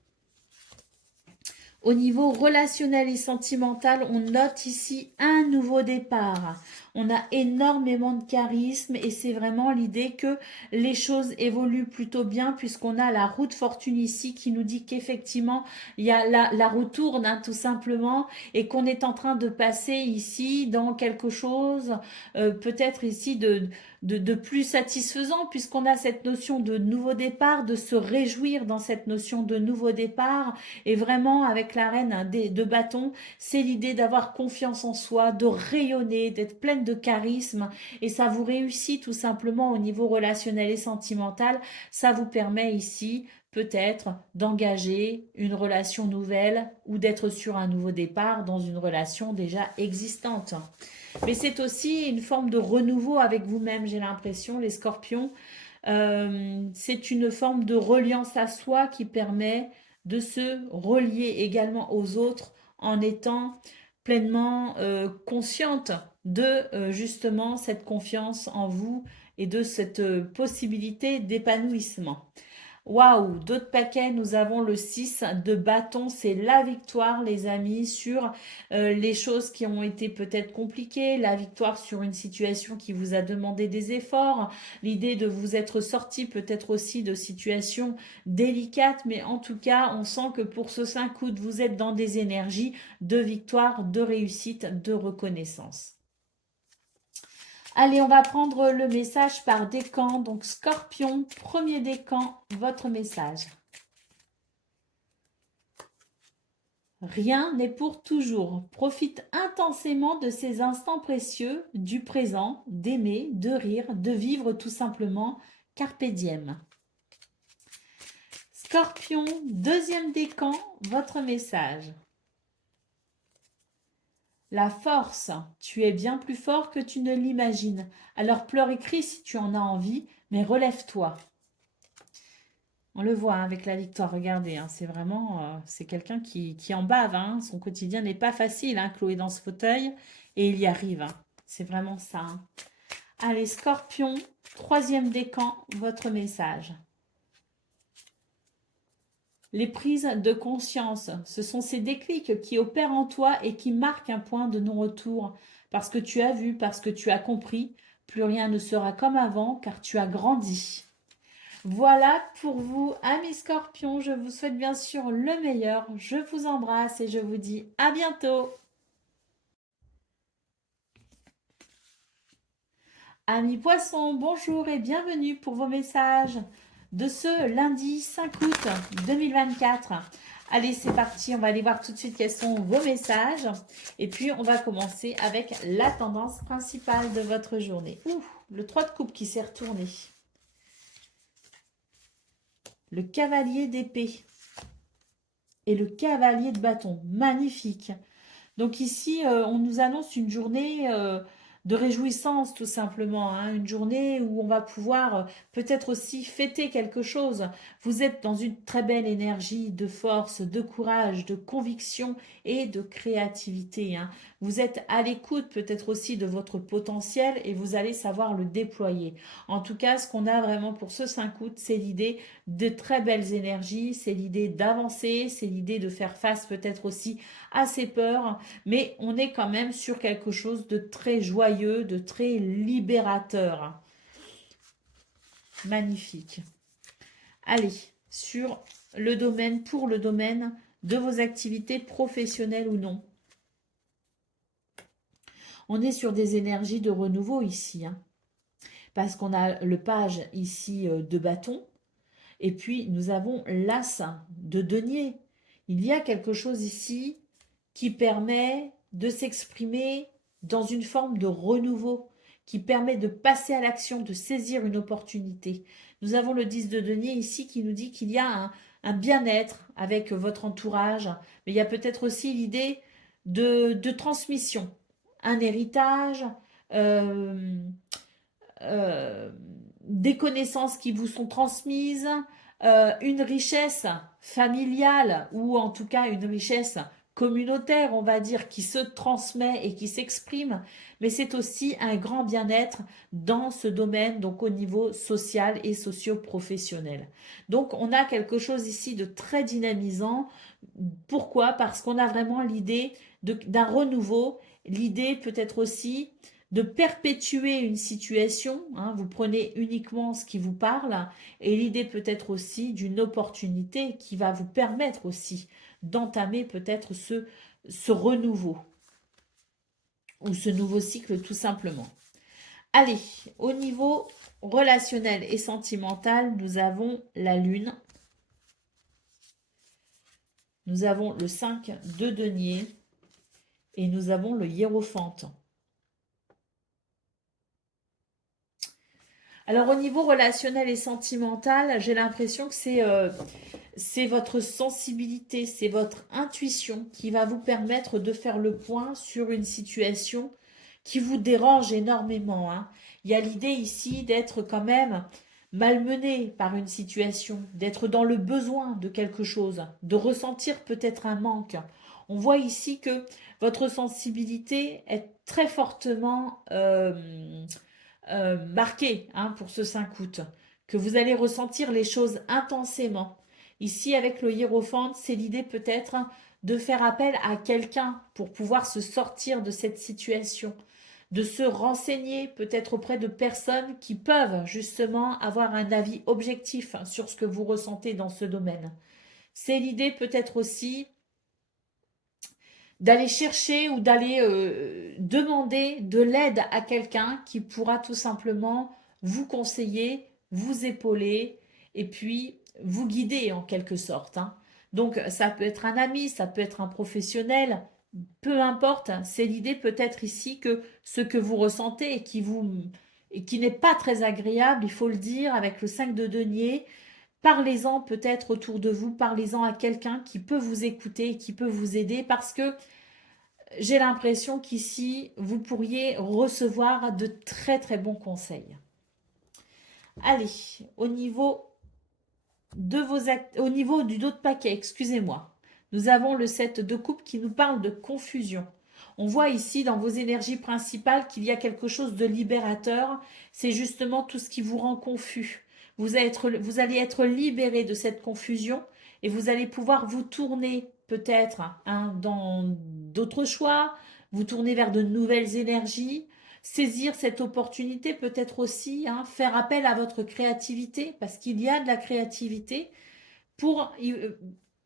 Au niveau relationnel et sentimental, on note ici un nouveau départ. On a énormément de charisme et c'est vraiment l'idée que les choses évoluent plutôt bien puisqu'on a la roue de fortune ici qui nous dit qu'effectivement, il y a la roue tourne, hein, tout simplement, et qu'on est en train de passer ici dans quelque chose, peut-être ici de plus satisfaisant puisqu'on a cette notion de nouveau départ, de se réjouir dans cette notion de nouveau départ. Et vraiment, avec la reine de bâton, c'est l'idée d'avoir confiance en soi, de rayonner, d'être pleine de charisme. Et ça vous réussit tout simplement au niveau relationnel et sentimental. Ça vous permet ici peut-être d'engager une relation nouvelle ou d'être sur un nouveau départ dans une relation déjà existante. Mais c'est aussi une forme de renouveau avec vous-même, j'ai l'impression, les scorpions. C'est une forme de reliance à soi qui permet de se relier également aux autres en étant pleinement consciente de justement cette confiance en vous et de cette possibilité d'épanouissement. Waouh, d'autres paquets, nous avons le 6 de bâton, c'est la victoire les amis sur les choses qui ont été peut-être compliquées, la victoire sur une situation qui vous a demandé des efforts, l'idée de vous être sorti peut-être aussi de situations délicates, mais en tout cas, on sent que pour ce 5 août, vous êtes dans des énergies de victoire, de réussite, de reconnaissance. Allez, on va prendre le message par décan. Donc, Scorpion, premier décan, votre message. Rien n'est pour toujours. Profite intensément de ces instants précieux, du présent, d'aimer, de rire, de vivre tout simplement. Carpe diem. Scorpion, deuxième décan, votre message. La force, tu es bien plus fort que tu ne l'imagines. Alors pleure et crie si tu en as envie, mais relève-toi. On le voit hein, avec la victoire, regardez, hein, c'est vraiment, c'est quelqu'un qui en bave, hein, son quotidien n'est pas facile, hein, Chloé dans ce fauteuil, et il y arrive, hein, c'est vraiment ça. Hein. Allez, Scorpion, troisième décan, votre message. Les prises de conscience, ce sont ces déclics qui opèrent en toi et qui marquent un point de non-retour. Parce que tu as vu, parce que tu as compris, plus rien ne sera comme avant car tu as grandi. Voilà pour vous, amis scorpions. Je vous souhaite bien sûr le meilleur. Je vous embrasse et je vous dis à bientôt. Amis poissons, bonjour et bienvenue pour vos messages de ce lundi 5 août 2024. Allez, c'est parti, on va aller voir tout de suite quels sont vos messages. Et puis, on va commencer avec la tendance principale de votre journée. Ouh, le 3 de coupe qui s'est retourné. Le cavalier d'épée et le cavalier de bâton. Magnifique. Donc ici, on nous annonce une journée de réjouissance tout simplement, hein, une journée où on va pouvoir peut-être aussi fêter quelque chose. Vous êtes dans une très belle énergie de force, de courage, de conviction et de créativité. Hein. Vous êtes à l'écoute peut-être aussi de votre potentiel et vous allez savoir le déployer. En tout cas, ce qu'on a vraiment pour ce 5 août, c'est l'idée de très belles énergies, c'est l'idée d'avancer, c'est l'idée de faire face peut-être aussi à ses peurs, mais on est quand même sur quelque chose de très joyeux, de très libérateur. Magnifique. Allez, sur le domaine, pour le domaine de vos activités professionnelles ou non. On est sur des énergies de renouveau ici, hein, parce qu'on a le page ici de bâton, et puis nous avons l'as de denier. Il y a quelque chose ici qui permet de s'exprimer dans une forme de renouveau, qui permet de passer à l'action, de saisir une opportunité. Nous avons le 10 de denier ici qui nous dit qu'il y a un bien-être avec votre entourage, mais il y a peut-être aussi l'idée de transmission, un héritage, euh, euh, des connaissances qui vous sont transmises, une richesse familiale ou en tout cas une richesse communautaire, on va dire, qui se transmet et qui s'exprime, mais c'est aussi un grand bien-être dans ce domaine, donc au niveau social et socio-professionnel. Donc on a quelque chose ici de très dynamisant. Pourquoi? Parce qu'on a vraiment l'idée d'un renouveau, l'idée peut-être aussi de perpétuer une situation, hein, vous prenez uniquement ce qui vous parle, et l'idée peut-être aussi d'une opportunité qui va vous permettre aussi d'entamer peut-être ce renouveau, ou ce nouveau cycle tout simplement. Allez, au niveau relationnel et sentimental, nous avons la lune, nous avons le 5 de denier, et nous avons le hiérophante. Alors au niveau relationnel et sentimental, j'ai l'impression que c'est votre sensibilité, c'est votre intuition qui va vous permettre de faire le point sur une situation qui vous dérange énormément, hein. Il y a l'idée ici d'être quand même malmené par une situation, d'être dans le besoin de quelque chose, de ressentir peut-être un manque. On voit ici que votre sensibilité est très fortement marqué, hein, pour ce 5 août, que vous allez ressentir les choses intensément. Ici, avec le hiérophante, c'est l'idée peut-être de faire appel à quelqu'un pour pouvoir se sortir de cette situation, de se renseigner peut-être auprès de personnes qui peuvent justement avoir un avis objectif sur ce que vous ressentez dans ce domaine. C'est l'idée peut-être aussi d'aller chercher ou d'aller demander de l'aide à quelqu'un qui pourra tout simplement vous conseiller, vous épauler et puis vous guider en quelque sorte, hein. Donc ça peut être un ami, ça peut être un professionnel, peu importe, c'est l'idée peut-être ici que ce que vous ressentez et qui n'est pas très agréable, il faut le dire, avec le 5 de denier, parlez-en peut-être autour de vous, parlez-en à quelqu'un qui peut vous écouter, qui peut vous aider parce que j'ai l'impression qu'ici, vous pourriez recevoir de très très bons conseils. Allez, au niveau de au niveau du autre paquet, excusez-moi, nous avons le 7 de coupe qui nous parle de confusion. On voit ici dans vos énergies principales qu'il y a quelque chose de libérateur. C'est justement tout ce qui vous rend confus. Vous allez être libéré de cette confusion et vous allez pouvoir vous tourner peut-être, hein, dans d'autres choix, vous tourner vers de nouvelles énergies, saisir cette opportunité, peut-être aussi, hein, faire appel à votre créativité, parce qu'il y a de la créativité, pour,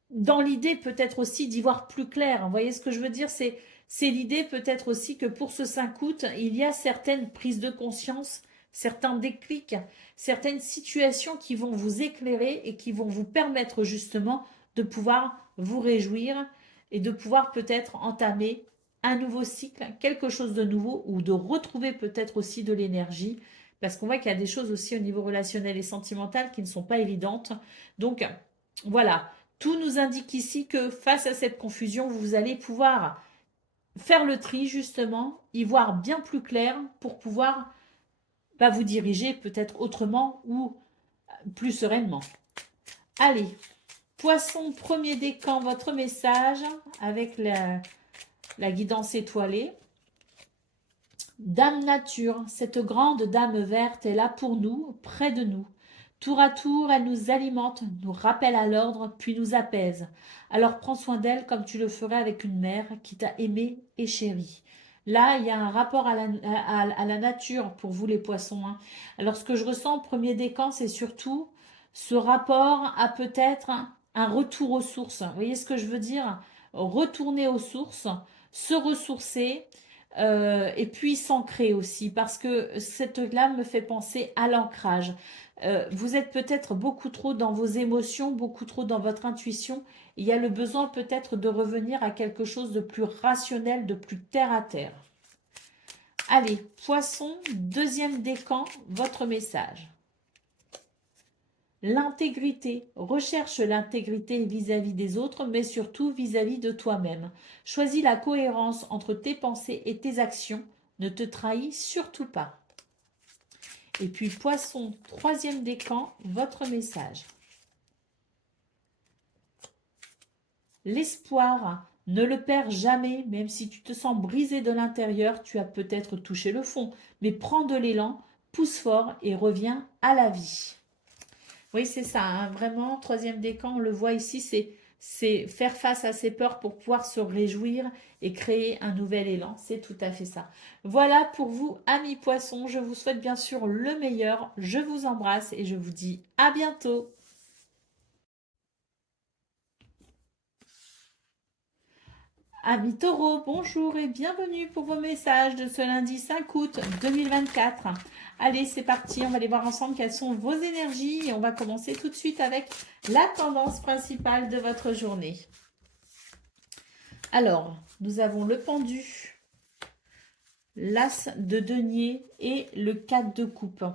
dans l'idée peut-être aussi d'y voir plus clair. Vous voyez ce que je veux dire? C'est l'idée peut-être aussi que pour ce 5 août, il y a certaines prises de conscience, certains déclics, certaines situations qui vont vous éclairer et qui vont vous permettre justement de pouvoir vous réjouir et de pouvoir peut-être entamer un nouveau cycle, quelque chose de nouveau ou de retrouver peut-être aussi de l'énergie parce qu'on voit qu'il y a des choses aussi au niveau relationnel et sentimental qui ne sont pas évidentes. Donc voilà, tout nous indique ici que face à cette confusion, vous allez pouvoir faire le tri justement, y voir bien plus clair pour pouvoir vous diriger peut-être autrement ou plus sereinement. Allez, Poisson, premier décan, votre message avec la guidance étoilée. Dame Nature, cette grande dame verte est là pour nous, près de nous. Tour à tour, elle nous alimente, nous rappelle à l'ordre, puis nous apaise. Alors prends soin d'elle comme tu le ferais avec une mère qui t'a aimé et chéri. Là, il y a un rapport à la nature pour vous les poissons, hein. Alors ce que je ressens au premier décan, c'est surtout ce rapport à peut-être un retour aux sources. Vous voyez ce que je veux dire? Retourner aux sources, se ressourcer, et puis s'ancrer aussi, parce que cette lame me fait penser à l'ancrage. Vous êtes peut-être beaucoup trop dans vos émotions, beaucoup trop dans votre intuition. Il y a le besoin peut-être de revenir à quelque chose de plus rationnel, de plus terre à terre. Allez, poisson, deuxième décan, votre message. L'intégrité. Recherche l'intégrité vis-à-vis des autres, mais surtout vis-à-vis de toi-même. Choisis la cohérence entre tes pensées et tes actions. Ne te trahis surtout pas. Et puis, poisson, troisième décan, votre message. L'espoir, ne le perds jamais, même si tu te sens brisé de l'intérieur, tu as peut-être touché le fond, mais prends de l'élan, pousse fort et reviens à la vie. Oui, c'est ça, hein, vraiment, troisième décan, on le voit ici, c'est faire face à ses peurs pour pouvoir se réjouir et créer un nouvel élan. C'est tout à fait ça. Voilà pour vous, amis poissons. Je vous souhaite bien sûr le meilleur. Je vous embrasse et je vous dis à bientôt. Amis taureaux, bonjour et bienvenue pour vos messages de ce lundi 5 août 2024. Allez, c'est parti, on va aller voir ensemble quelles sont vos énergies et on va commencer tout de suite avec la tendance principale de votre journée. Alors, nous avons le pendu, l'as de denier et le 4 de coupe.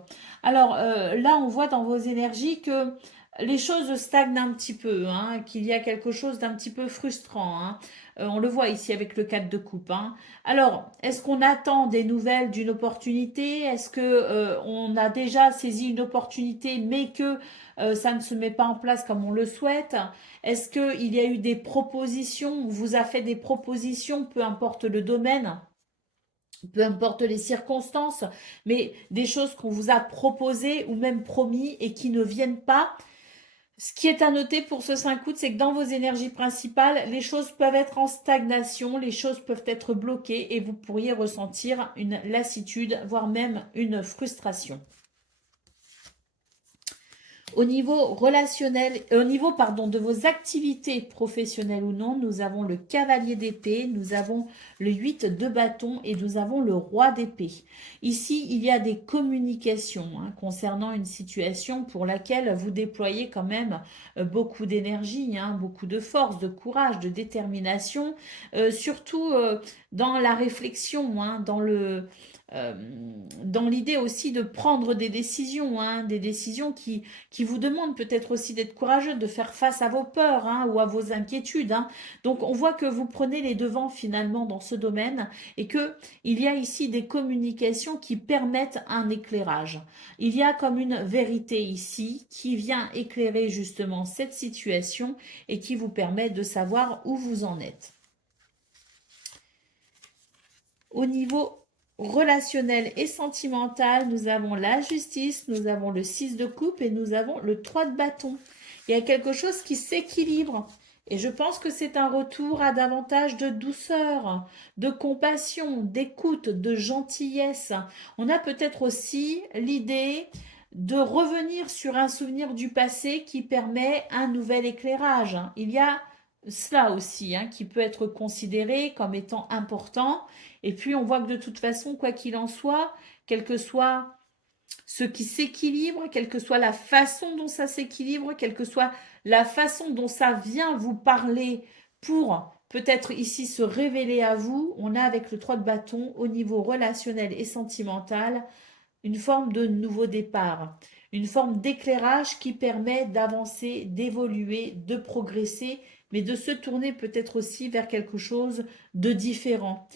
Alors là, on voit dans vos énergies que les choses stagnent un petit peu, hein, qu'il y a quelque chose d'un petit peu frustrant, hein. On le voit ici avec le 4 de coupe, hein. Alors, est-ce qu'on attend des nouvelles d'une opportunité? Est-ce que on a déjà saisi une opportunité mais que ça ne se met pas en place comme on le souhaite? Est-ce qu'il y a eu des propositions? On vous a fait des propositions, peu importe le domaine, peu importe les circonstances, mais des choses qu'on vous a proposées ou même promis et qui ne viennent pas. Ce qui est à noter pour ce 5 août, c'est que dans vos énergies principales, les choses peuvent être en stagnation, les choses peuvent être bloquées et vous pourriez ressentir une lassitude, voire même une frustration. Au niveau relationnel, au niveau pardon, de vos activités professionnelles ou non, nous avons le cavalier d'épée, nous avons le 8 de bâton et nous avons le roi d'épée. Ici, il y a des communications concernant une situation pour laquelle vous déployez quand même beaucoup d'énergie, beaucoup de force, de courage, de détermination, surtout dans la réflexion, euh, dans l'idée aussi de prendre des décisions qui vous demandent peut-être aussi d'être courageux, de faire face à vos peurs ou à vos inquiétudes. Donc on voit que vous prenez les devants finalement dans ce domaine et qu'il y a ici des communications qui permettent un éclairage. Il y a comme une vérité ici qui vient éclairer justement cette situation et qui vous permet de savoir où vous en êtes. Au niveau relationnel et sentimental, nous avons la justice, nous avons le 6 de coupe et nous avons le 3 de bâton. Il y a quelque chose qui s'équilibre. Et je pense que c'est un retour à davantage de douceur, de compassion, d'écoute, de gentillesse. On a peut-être aussi l'idée de revenir sur un souvenir du passé qui permet un nouvel éclairage. Il y a cela aussi qui peut être considéré comme étant important. Et puis on voit que de toute façon, quoi qu'il en soit, quel que soit ce qui s'équilibre, quelle que soit la façon dont ça s'équilibre, quelle que soit la façon dont ça vient vous parler pour peut-être ici se révéler à vous, on a avec le 3 de bâton au niveau relationnel et sentimental une forme de nouveau départ, une forme d'éclairage qui permet d'avancer, d'évoluer, de progresser, mais de se tourner peut-être aussi vers quelque chose de différent.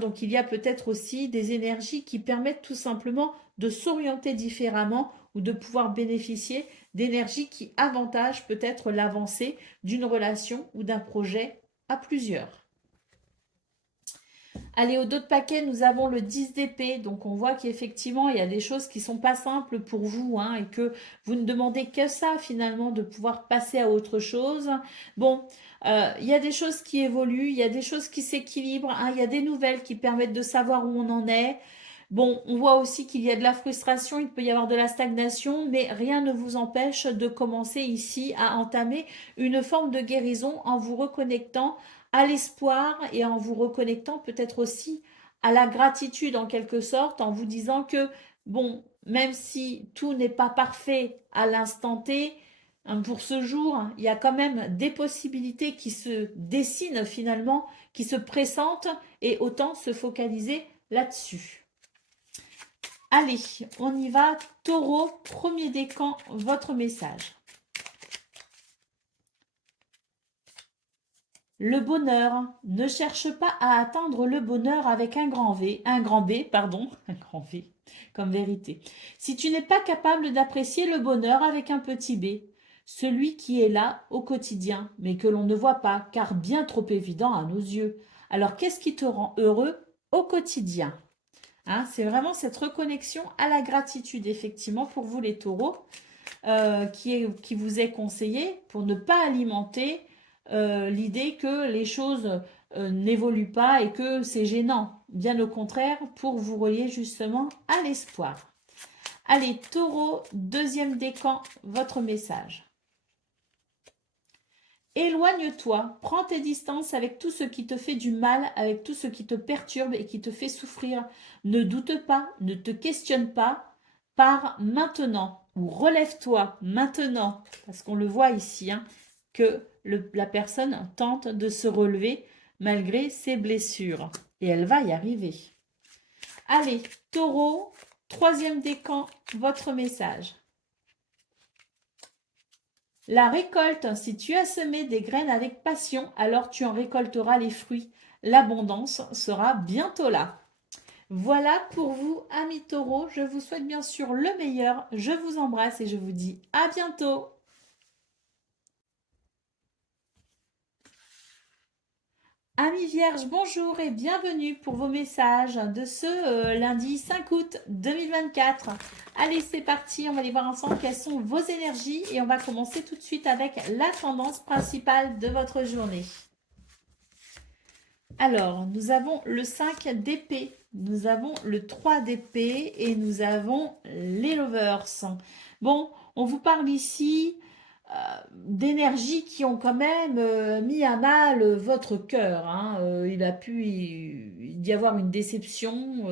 Donc il y a peut-être aussi des énergies qui permettent tout simplement de s'orienter différemment ou de pouvoir bénéficier d'énergies qui avantagent peut-être l'avancée d'une relation ou d'un projet à plusieurs. Allez, au dos de paquet, nous avons le 10 d'épée. Donc, on voit qu'effectivement, il y a des choses qui sont pas simples pour vous, hein, et que vous ne demandez que ça, finalement, de pouvoir passer à autre chose. Bon, il y a des choses qui évoluent, il y a des choses qui s'équilibrent, hein, il y a des nouvelles qui permettent de savoir où on en est. Bon, on voit aussi qu'il y a de la frustration, il peut y avoir de la stagnation, mais rien ne vous empêche de commencer ici à entamer une forme de guérison en vous reconnectant à l'espoir et en vous reconnectant peut-être aussi à la gratitude en quelque sorte, en vous disant que, bon, même si tout n'est pas parfait à l'instant T, hein, pour ce jour, il y a quand même des possibilités qui se dessinent finalement, qui se pressentent, et autant se focaliser là-dessus. Allez, on y va. Taureau, premier décan, votre message. Le bonheur. Ne cherche pas à atteindre le bonheur avec un grand B, pardon, un grand V, comme vérité. Si tu n'es pas capable d'apprécier le bonheur avec un petit b, celui qui est là au quotidien, mais que l'on ne voit pas, car bien trop évident à nos yeux. Alors qu'est-ce qui te rend heureux au quotidien? Hein, c'est vraiment cette reconnexion à la gratitude, effectivement, pour vous les taureaux, qui vous est conseillé pour ne pas alimenter l'idée que les choses n'évoluent pas et que c'est gênant. Bien au contraire, pour vous relier justement à l'espoir. Allez, taureau, deuxième décan, votre message. Éloigne-toi, prends tes distances avec tout ce qui te fait du mal, avec tout ce qui te perturbe et qui te fait souffrir. Ne doute pas, ne te questionne pas, pars maintenant ou relève-toi maintenant, parce qu'on le voit ici, hein, que la personne tente de se relever malgré ses blessures. Et elle va y arriver. Allez, taureau, troisième décan, votre message. La récolte, si tu as semé des graines avec passion, alors tu en récolteras les fruits. L'abondance sera bientôt là. Voilà pour vous, amis taureaux. Je vous souhaite bien sûr le meilleur. Je vous embrasse et je vous dis à bientôt. Amis vierges, bonjour et bienvenue pour vos messages de ce lundi 5 août 2024. Allez, c'est parti, on va aller voir ensemble quelles sont vos énergies et on va commencer tout de suite avec la tendance principale de votre journée. Alors, nous avons le 5 d'épée, nous avons le 3 d'épée et nous avons les lovers. Bon, on vous parle ici d'énergies qui ont quand même mis à mal votre cœur. Hein. Il a pu y avoir une déception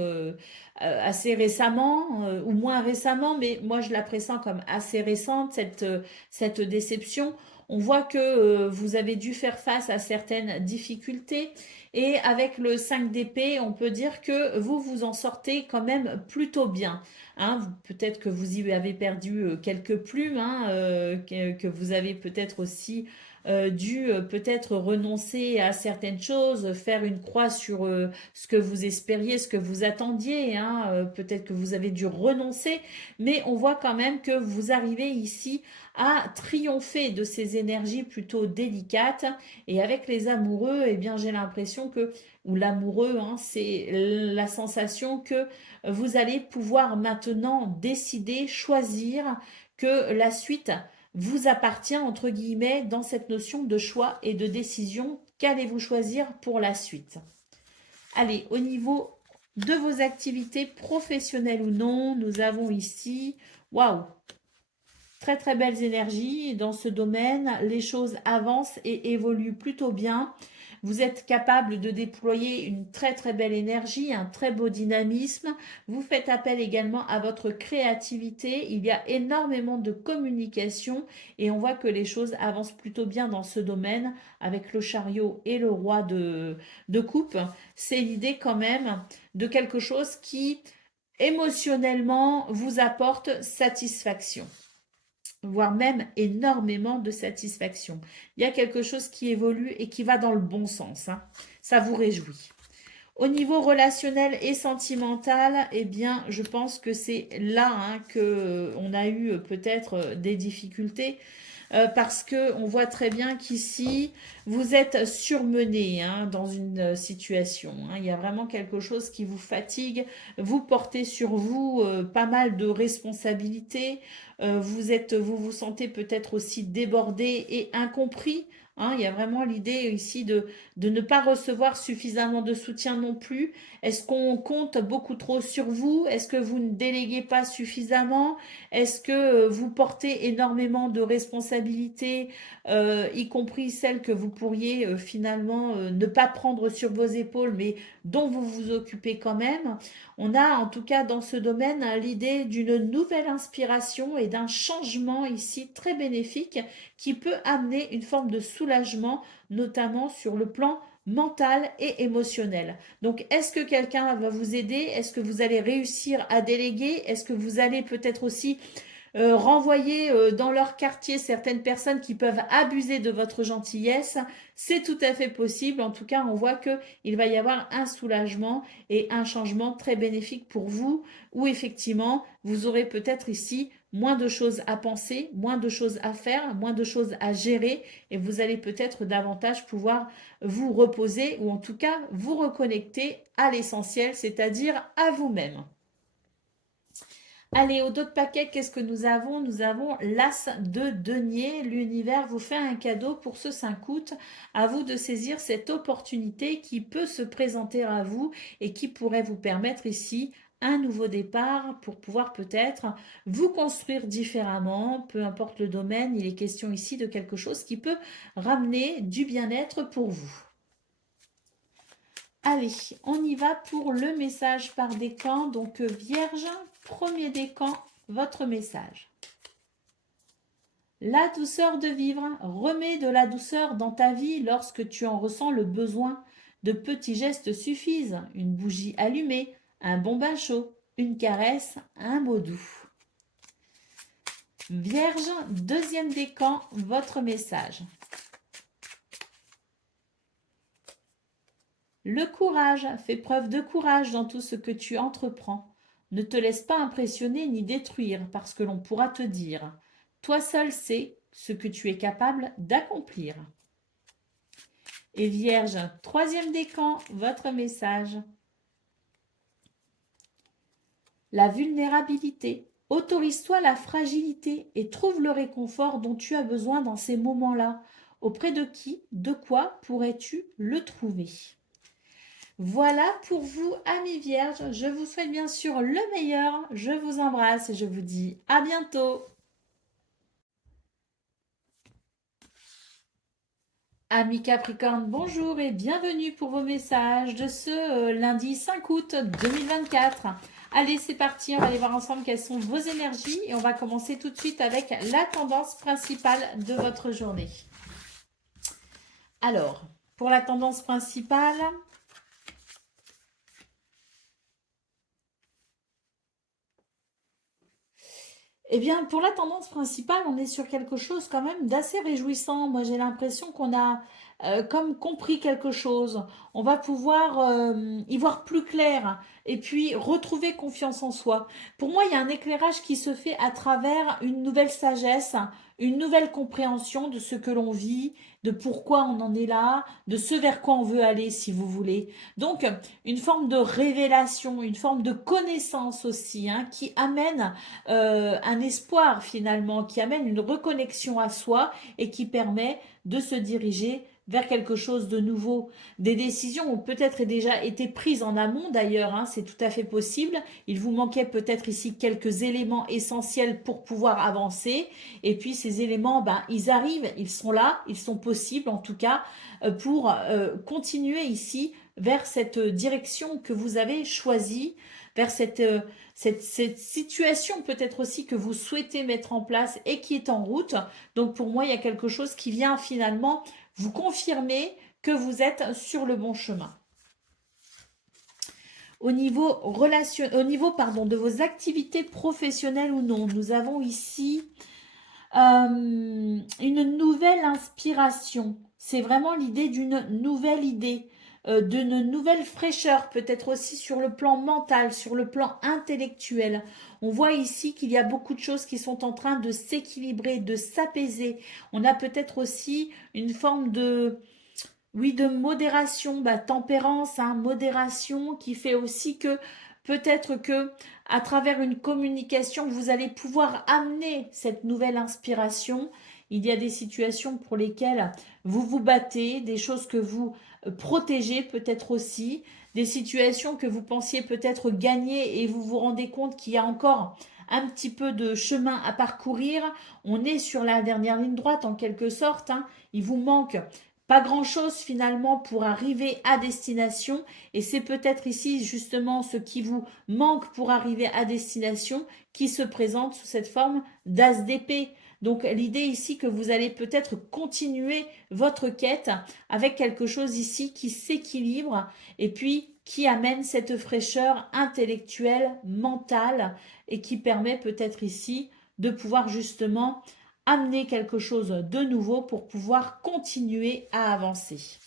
assez récemment ou moins récemment, mais moi je la pressens comme assez récente, cette déception. On voit que vous avez dû faire face à certaines difficultés et avec le 5 d'épée, on peut dire que vous vous en sortez quand même plutôt bien. Hein, peut-être que vous y avez perdu quelques plumes, hein, que vous avez peut-être aussi dû peut-être renoncer à certaines choses, faire une croix sur ce que vous espériez, ce que vous attendiez. Hein, peut-être que vous avez dû renoncer, mais on voit quand même que vous arrivez ici à triompher de ces énergies plutôt délicates. Et avec les amoureux, eh bien, j'ai l'impression que, ou l'amoureux, hein, c'est la sensation que vous allez pouvoir maintenant décider, choisir que la suite vous appartient, entre guillemets, dans cette notion de choix et de décision. Qu'allez-vous choisir pour la suite? Allez, au niveau de vos activités professionnelles ou non, nous avons ici, waouh, très très belles énergies dans ce domaine. Les choses avancent et évoluent plutôt bien. Vous êtes capable de déployer une très très belle énergie, un très beau dynamisme. Vous faites appel également à votre créativité. Il y a énormément de communication et on voit que les choses avancent plutôt bien dans ce domaine avec le chariot et le roi de coupe. C'est l'idée quand même de quelque chose qui émotionnellement vous apporte satisfaction, voire même énormément de satisfaction. Il y a quelque chose qui évolue et qui va dans le bon sens. Hein. Ça vous réjouit. Au niveau relationnel et sentimental, eh bien, je pense que c'est là hein, que on a eu peut-être des difficultés. parce que on voit très bien qu'ici, vous êtes surmené hein, dans une situation. Hein. Il y a vraiment quelque chose qui vous fatigue. Vous portez sur vous pas mal de responsabilités. Vous vous sentez peut-être aussi débordé et incompris. Hein. Il y a vraiment l'idée ici de ne pas recevoir suffisamment de soutien non plus. Est-ce qu'on compte beaucoup trop sur vous? Est-ce que vous ne déléguez pas suffisamment? Est-ce que vous portez énormément de responsabilités, y compris celles que vous pourriez finalement ne pas prendre sur vos épaules, mais dont vous vous occupez quand même? On a en tout cas dans ce domaine hein, l'idée d'une nouvelle inspiration et d'un changement ici très bénéfique qui peut amener une forme de soulagement, notamment sur le plan mental et émotionnel. Donc, est-ce que quelqu'un va vous aider? Est-ce que vous allez réussir à déléguer? Est-ce que vous allez peut-être aussi renvoyer dans leur quartier certaines personnes qui peuvent abuser de votre gentillesse? C'est tout à fait possible. En tout cas, on voit que il va y avoir un soulagement et un changement très bénéfique pour vous, où effectivement, vous aurez peut-être ici moins de choses à penser, moins de choses à faire, moins de choses à gérer, et vous allez peut-être davantage pouvoir vous reposer, ou en tout cas vous reconnecter à l'essentiel, c'est-à-dire à vous-même. Allez, au dos de paquet, qu'est-ce que nous avons? Nous avons l'As de denier. L'univers vous fait un cadeau pour ce 5 août. À vous de saisir cette opportunité qui peut se présenter à vous et qui pourrait vous permettre ici un nouveau départ pour pouvoir peut-être vous construire différemment. Peu importe le domaine, il est question ici de quelque chose qui peut ramener du bien-être pour vous. Allez, on y va pour le message par décan. Donc, Vierge, premier décan, votre message. La douceur de vivre. Remets de la douceur dans ta vie lorsque tu en ressens le besoin. De petits gestes suffisent. Une bougie allumée, un bon bain chaud, une caresse, un mot doux. Vierge, deuxième décan, votre message. Le courage, fais preuve de courage dans tout ce que tu entreprends. Ne te laisse pas impressionner ni détruire par ce que l'on pourra te dire. Toi seul sais ce que tu es capable d'accomplir. Et Vierge, troisième décan, votre message. La vulnérabilité. Autorise-toi la fragilité et trouve le réconfort dont tu as besoin dans ces moments-là. Auprès de qui, de quoi pourrais-tu le trouver ? Voilà pour vous, amis vierges. Je vous souhaite bien sûr le meilleur. Je vous embrasse et je vous dis à bientôt. Amis Capricorne, bonjour et bienvenue pour vos messages de ce lundi 5 août 2024. Allez, c'est parti, on va aller voir ensemble quelles sont vos énergies et on va commencer tout de suite avec la tendance principale de votre journée. Alors, pour la tendance principale, eh bien, pour la tendance principale, on est sur quelque chose quand même d'assez réjouissant. Moi, j'ai l'impression qu'on a comme compris quelque chose. On va pouvoir y voir plus clair et puis retrouver confiance en soi. Pour moi, il y a un éclairage qui se fait à travers une nouvelle sagesse, une nouvelle compréhension de ce que l'on vit, de pourquoi on en est là, de ce vers quoi on veut aller, si vous voulez. Donc, une forme de révélation, une forme de connaissance aussi, hein, qui amène un espoir finalement, qui amène une reconnexion à soi et qui permet de se diriger vers quelque chose de nouveau. Des décisions ont peut-être déjà été prises en amont d'ailleurs, hein, c'est tout à fait possible. Il vous manquait peut-être ici quelques éléments essentiels pour pouvoir avancer. Et puis ces éléments, ben, ils arrivent, ils sont là, ils sont possibles en tout cas pour continuer ici vers cette direction que vous avez choisie, vers cette situation peut-être aussi que vous souhaitez mettre en place et qui est en route. Donc pour moi, il y a quelque chose qui vient finalement vous confirmer que vous êtes sur le bon chemin. Au niveau, de vos activités professionnelles ou non, nous avons ici une nouvelle inspiration. C'est vraiment l'idée d'une nouvelle idée. d'une nouvelle fraîcheur, peut-être aussi sur le plan mental, sur le plan intellectuel. On voit ici qu'il y a beaucoup de choses qui sont en train de s'équilibrer, de s'apaiser. On a peut-être aussi une forme de, oui, de modération, tempérance, hein, modération qui fait aussi que peut-être que à travers une communication, vous allez pouvoir amener cette nouvelle inspiration. Il y a des situations pour lesquelles vous vous battez, des choses que vous protégez peut-être aussi, des situations que vous pensiez peut-être gagner et vous vous rendez compte qu'il y a encore un petit peu de chemin à parcourir. On est sur la dernière ligne droite en quelque sorte, hein. Il vous manque pas grand-chose finalement pour arriver à destination et c'est peut-être ici justement ce qui vous manque pour arriver à destination qui se présente sous cette forme d'as d'épée. Donc l'idée ici que vous allez peut-être continuer votre quête avec quelque chose ici qui s'équilibre et puis qui amène cette fraîcheur intellectuelle, mentale et qui permet peut-être ici de pouvoir justement amener quelque chose de nouveau pour pouvoir continuer à avancer.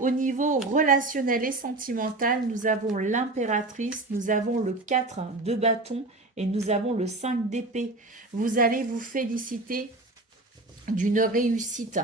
Au niveau relationnel et sentimental, nous avons l'impératrice, nous avons le 4 de bâton et nous avons le 5 d'épée. Vous allez vous féliciter d'une réussite,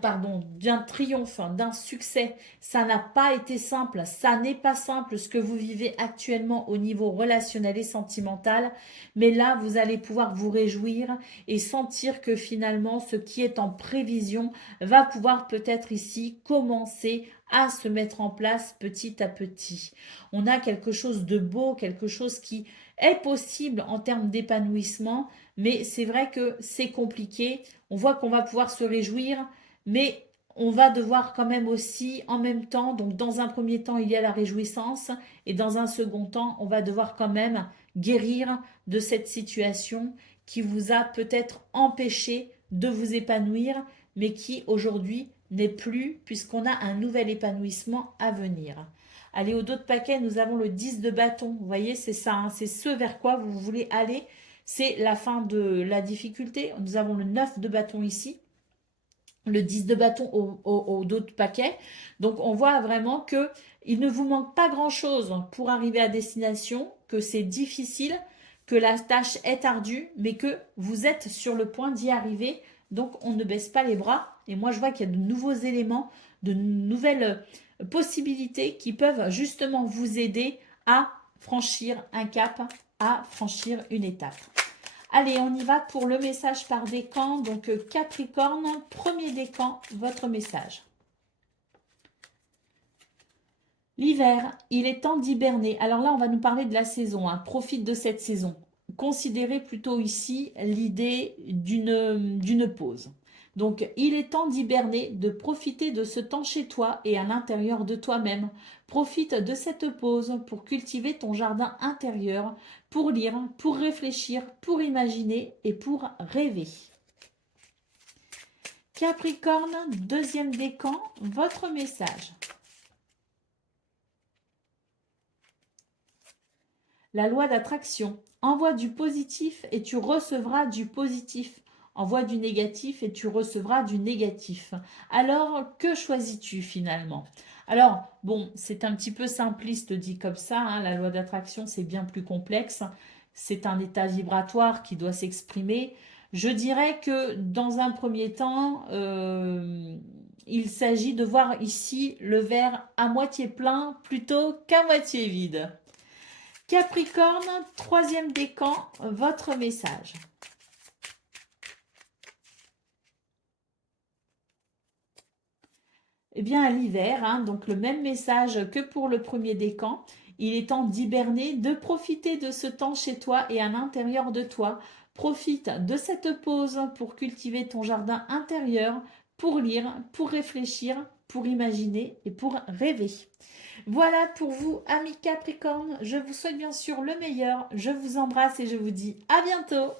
pardon, d'un triomphe, d'un succès. Ça n'a pas été simple, ça n'est pas simple ce que vous vivez actuellement au niveau relationnel et sentimental, mais là, vous allez pouvoir vous réjouir et sentir que finalement, ce qui est en prévision va pouvoir peut-être ici commencer à se mettre en place petit à petit. On a quelque chose de beau, quelque chose qui est possible en termes d'épanouissement, mais c'est vrai que c'est compliqué. On voit qu'on va pouvoir se réjouir, mais on va devoir quand même aussi, en même temps, donc dans un premier temps, il y a la réjouissance, et dans un second temps, on va devoir quand même guérir de cette situation qui vous a peut-être empêché de vous épanouir, mais qui aujourd'hui n'est plus, puisqu'on a un nouvel épanouissement à venir. Allez, au dos de paquet, nous avons le 10 de bâton. Vous voyez, c'est ça, hein, c'est ce vers quoi vous voulez aller. C'est la fin de la difficulté. Nous avons le 9 de bâton ici, le 10 de bâton au dos de paquet. Donc, on voit vraiment que il ne vous manque pas grand-chose pour arriver à destination, que c'est difficile, que la tâche est ardue, mais que vous êtes sur le point d'y arriver. Donc, on ne baisse pas les bras. Et moi, je vois qu'il y a de nouveaux éléments, de nouvelles possibilités qui peuvent justement vous aider à franchir un cap, à franchir une étape. Allez, on y va pour le message par décan. Donc, Capricorne, premier décan, votre message. L'hiver, il est temps d'hiberner. Alors là, on va nous parler de la saison. Hein. Profite de cette saison. Considérez plutôt ici l'idée d'une pause. Donc, il est temps d'hiberner, de profiter de ce temps chez toi et à l'intérieur de toi-même. Profite de cette pause pour cultiver ton jardin intérieur, pour lire, pour réfléchir, pour imaginer et pour rêver. Capricorne, deuxième décan, votre message. La loi d'attraction. Envoie du positif et tu recevras du positif. Envoie du négatif et tu recevras du négatif. Alors, que choisis-tu finalement? Alors, bon, c'est un petit peu simpliste dit comme ça. Hein, la loi d'attraction, c'est bien plus complexe. C'est un état vibratoire qui doit s'exprimer. Je dirais que dans un premier temps, il s'agit de voir ici le verre à moitié plein plutôt qu'à moitié vide. Capricorne, troisième décan, votre message. Eh bien, à l'hiver, hein, donc le même message que pour le premier décan, il est temps d'hiberner, de profiter de ce temps chez toi et à l'intérieur de toi. Profite de cette pause pour cultiver ton jardin intérieur, pour lire, pour réfléchir, pour imaginer et pour rêver. Voilà pour vous, amis Capricorne. Je vous souhaite bien sûr le meilleur. Je vous embrasse et je vous dis à bientôt.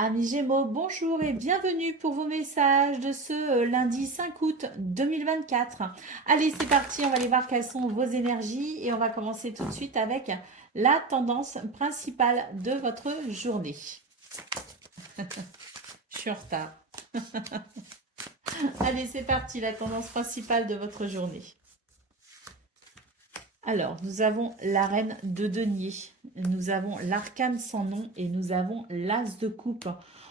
Amis Gémeaux, bonjour et bienvenue pour vos messages de ce lundi 5 août 2024. Allez, c'est parti, on va aller voir quelles sont vos énergies et on va commencer tout de suite avec la tendance principale de votre journée. Je suis en retard. Allez, c'est parti, la tendance principale de votre journée. Alors, nous avons la reine de denier, nous avons l'arcane sans nom et nous avons l'as de coupe.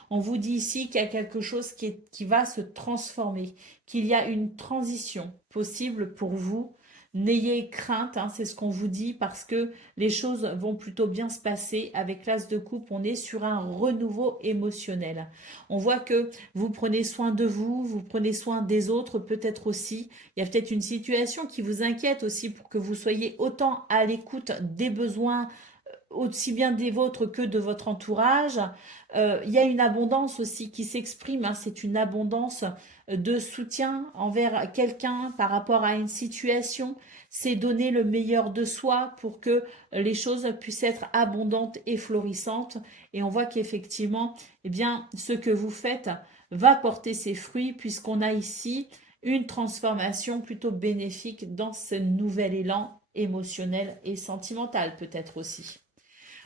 On vous dit ici qu'il y a quelque chose qui va se transformer, qu'il y a une transition possible pour vous. N'ayez crainte, hein, c'est ce qu'on vous dit, parce que les choses vont plutôt bien se passer. Avec l'as de coupe, on est sur un renouveau émotionnel. On voit que vous prenez soin de vous, vous prenez soin des autres peut-être aussi. Il y a peut-être une situation qui vous inquiète aussi pour que vous soyez autant à l'écoute des besoins, aussi bien des vôtres que de votre entourage. Il y a une abondance aussi qui s'exprime, hein, c'est une abondance de soutien envers quelqu'un par rapport à une situation. C'est donner le meilleur de soi pour que les choses puissent être abondantes et florissantes. Et on voit qu'effectivement, eh bien, ce que vous faites va porter ses fruits puisqu'on a ici une transformation plutôt bénéfique dans ce nouvel élan émotionnel et sentimental peut-être aussi.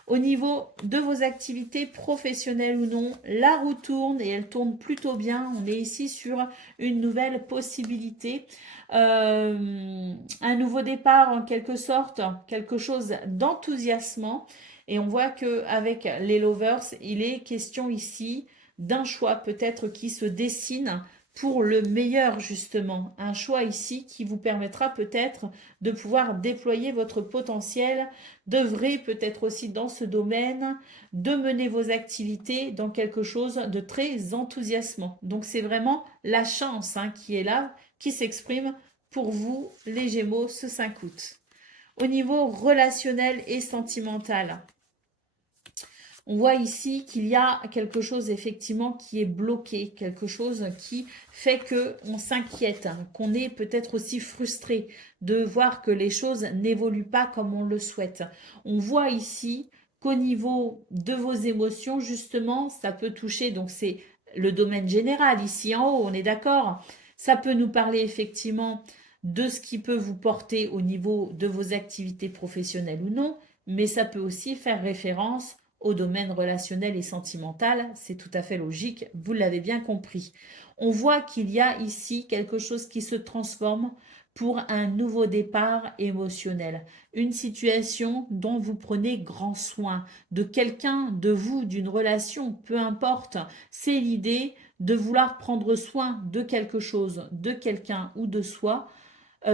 Au niveau de vos activités professionnelles ou non, la roue tourne et elle tourne plutôt bien. On est ici sur une nouvelle possibilité, un nouveau départ en quelque sorte, quelque chose d'enthousiasmant. Et on voit qu'avec les lovers, il est question ici d'un choix peut-être qui se dessine pour le meilleur justement. Un choix ici qui vous permettra peut-être de pouvoir déployer votre potentiel, d'œuvrer peut-être aussi dans ce domaine, de mener vos activités dans quelque chose de très enthousiasmant. Donc c'est vraiment la chance, hein, qui est là, qui s'exprime pour vous les Gémeaux ce 5 août. Au niveau relationnel et sentimental, on voit ici qu'il y a quelque chose effectivement qui est bloqué, quelque chose qui fait qu'on s'inquiète, qu'on est peut-être aussi frustré de voir que les choses n'évoluent pas comme on le souhaite. On voit ici qu'au niveau de vos émotions, justement, ça peut toucher, donc c'est le domaine général ici en haut, on est d'accord? Ça peut nous parler effectivement de ce qui peut vous porter au niveau de vos activités professionnelles ou non, mais ça peut aussi faire référence au domaine relationnel et sentimental, c'est tout à fait logique, vous l'avez bien compris. On voit qu'il y a ici quelque chose qui se transforme pour un nouveau départ émotionnel, une situation dont vous prenez grand soin, de quelqu'un, de vous, d'une relation, peu importe, c'est l'idée de vouloir prendre soin de quelque chose, de quelqu'un ou de soi,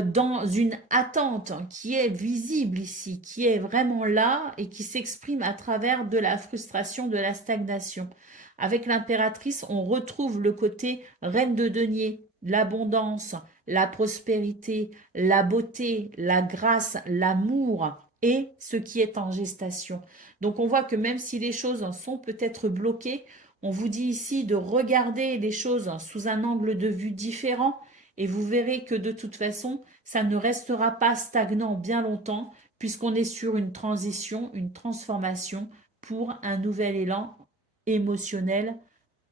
dans une attente qui est visible ici, qui est vraiment là et qui s'exprime à travers de la frustration, de la stagnation. Avec l'impératrice, on retrouve le côté reine de denier, l'abondance, la prospérité, la beauté, la grâce, l'amour et ce qui est en gestation. Donc on voit que même si les choses sont peut-être bloquées, on vous dit ici de regarder les choses sous un angle de vue différent et vous verrez que de toute façon, ça ne restera pas stagnant bien longtemps puisqu'on est sur une transition, une transformation pour un nouvel élan émotionnel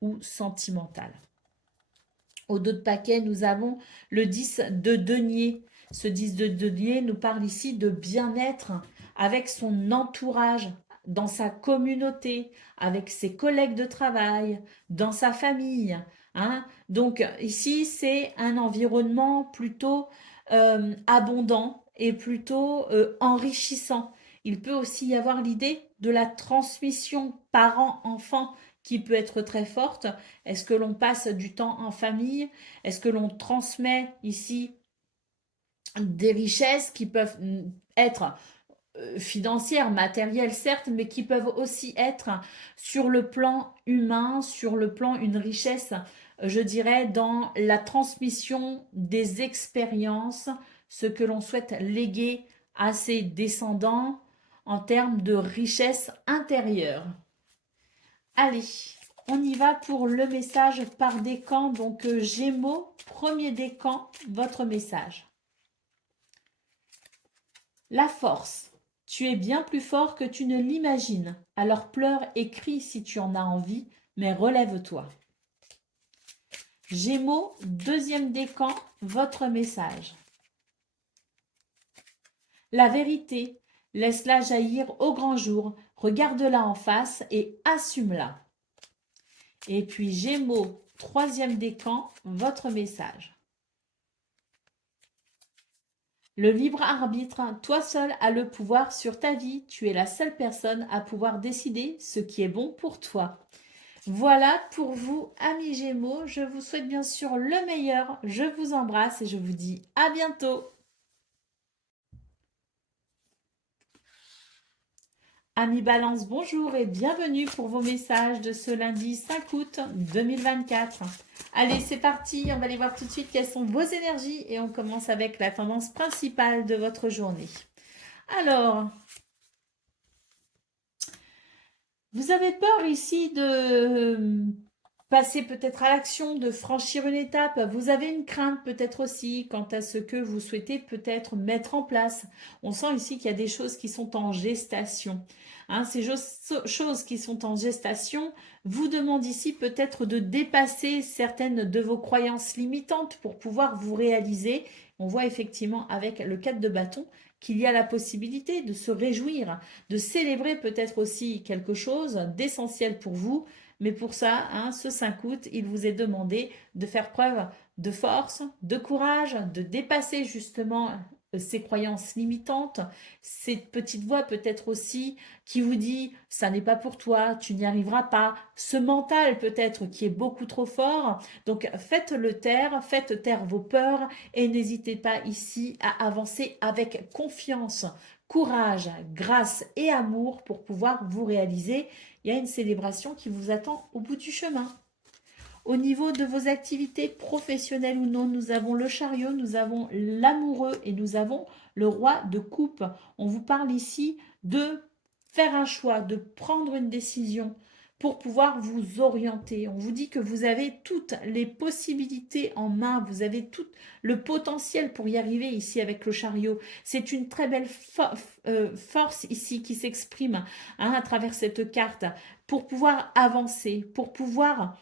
ou sentimental. Au dos de paquet, nous avons le 10 de denier. Ce 10 de denier nous parle ici de bien-être avec son entourage, dans sa communauté, avec ses collègues de travail, dans sa famille. Hein. Donc ici, c'est un environnement plutôt abondant et plutôt enrichissant. Il peut aussi y avoir l'idée de la transmission parent-enfant qui peut être très forte. Est-ce que l'on passe du temps en famille? Est-ce que l'on transmet ici des richesses qui peuvent être financières, matérielles certes, mais qui peuvent aussi être sur le plan humain, sur le plan une richesse, je dirais, dans la transmission des expériences, ce que l'on souhaite léguer à ses descendants en termes de richesse intérieure. Allez, on y va pour le message par décan. Donc, Gémeaux, premier décan, votre message. La force. Tu es bien plus fort que tu ne l'imagines. Alors pleure et crie si tu en as envie, mais relève-toi. Gémeaux, deuxième décan, votre message. La vérité, laisse-la jaillir au grand jour, regarde-la en face et assume-la. Et puis Gémeaux, troisième décan, votre message. Le libre arbitre, toi seul as le pouvoir sur ta vie. Tu es la seule personne à pouvoir décider ce qui est bon pour toi. Voilà pour vous, amis Gémeaux. Je vous souhaite bien sûr le meilleur. Je vous embrasse et je vous dis à bientôt. Amis Balance, bonjour et bienvenue pour vos messages de ce lundi 5 août 2024. Allez, c'est parti, on va aller voir tout de suite quelles sont vos énergies et on commence avec la tendance principale de votre journée. Alors, vous avez peur ici de passer peut-être à l'action, de franchir une étape. Vous avez une crainte peut-être aussi quant à ce que vous souhaitez peut-être mettre en place. On sent ici qu'il y a des choses qui sont en gestation. Hein, ces choses qui sont en gestation vous demandent ici peut-être de dépasser certaines de vos croyances limitantes pour pouvoir vous réaliser. On voit effectivement avec le 4 de bâton qu'il y a la possibilité de se réjouir, de célébrer peut-être aussi quelque chose d'essentiel pour vous. Mais pour ça, hein, ce 5 août, il vous est demandé de faire preuve de force, de courage, de dépasser justement ces croyances limitantes, cette petite voix peut-être aussi qui vous dit « ça n'est pas pour toi, tu n'y arriveras pas », ce mental peut-être qui est beaucoup trop fort. Donc faites-le taire, faites taire vos peurs et n'hésitez pas ici à avancer avec confiance, courage, grâce et amour pour pouvoir vous réaliser. Il y a une célébration qui vous attend au bout du chemin. Au niveau de vos activités professionnelles ou non, nous avons le chariot, nous avons l'amoureux et nous avons le roi de coupe. On vous parle ici de faire un choix, de prendre une décision pour pouvoir vous orienter. On vous dit que vous avez toutes les possibilités en main, vous avez tout le potentiel pour y arriver ici avec le chariot. C'est une très belle force ici qui s'exprime hein, à travers cette carte pour pouvoir avancer, pour pouvoir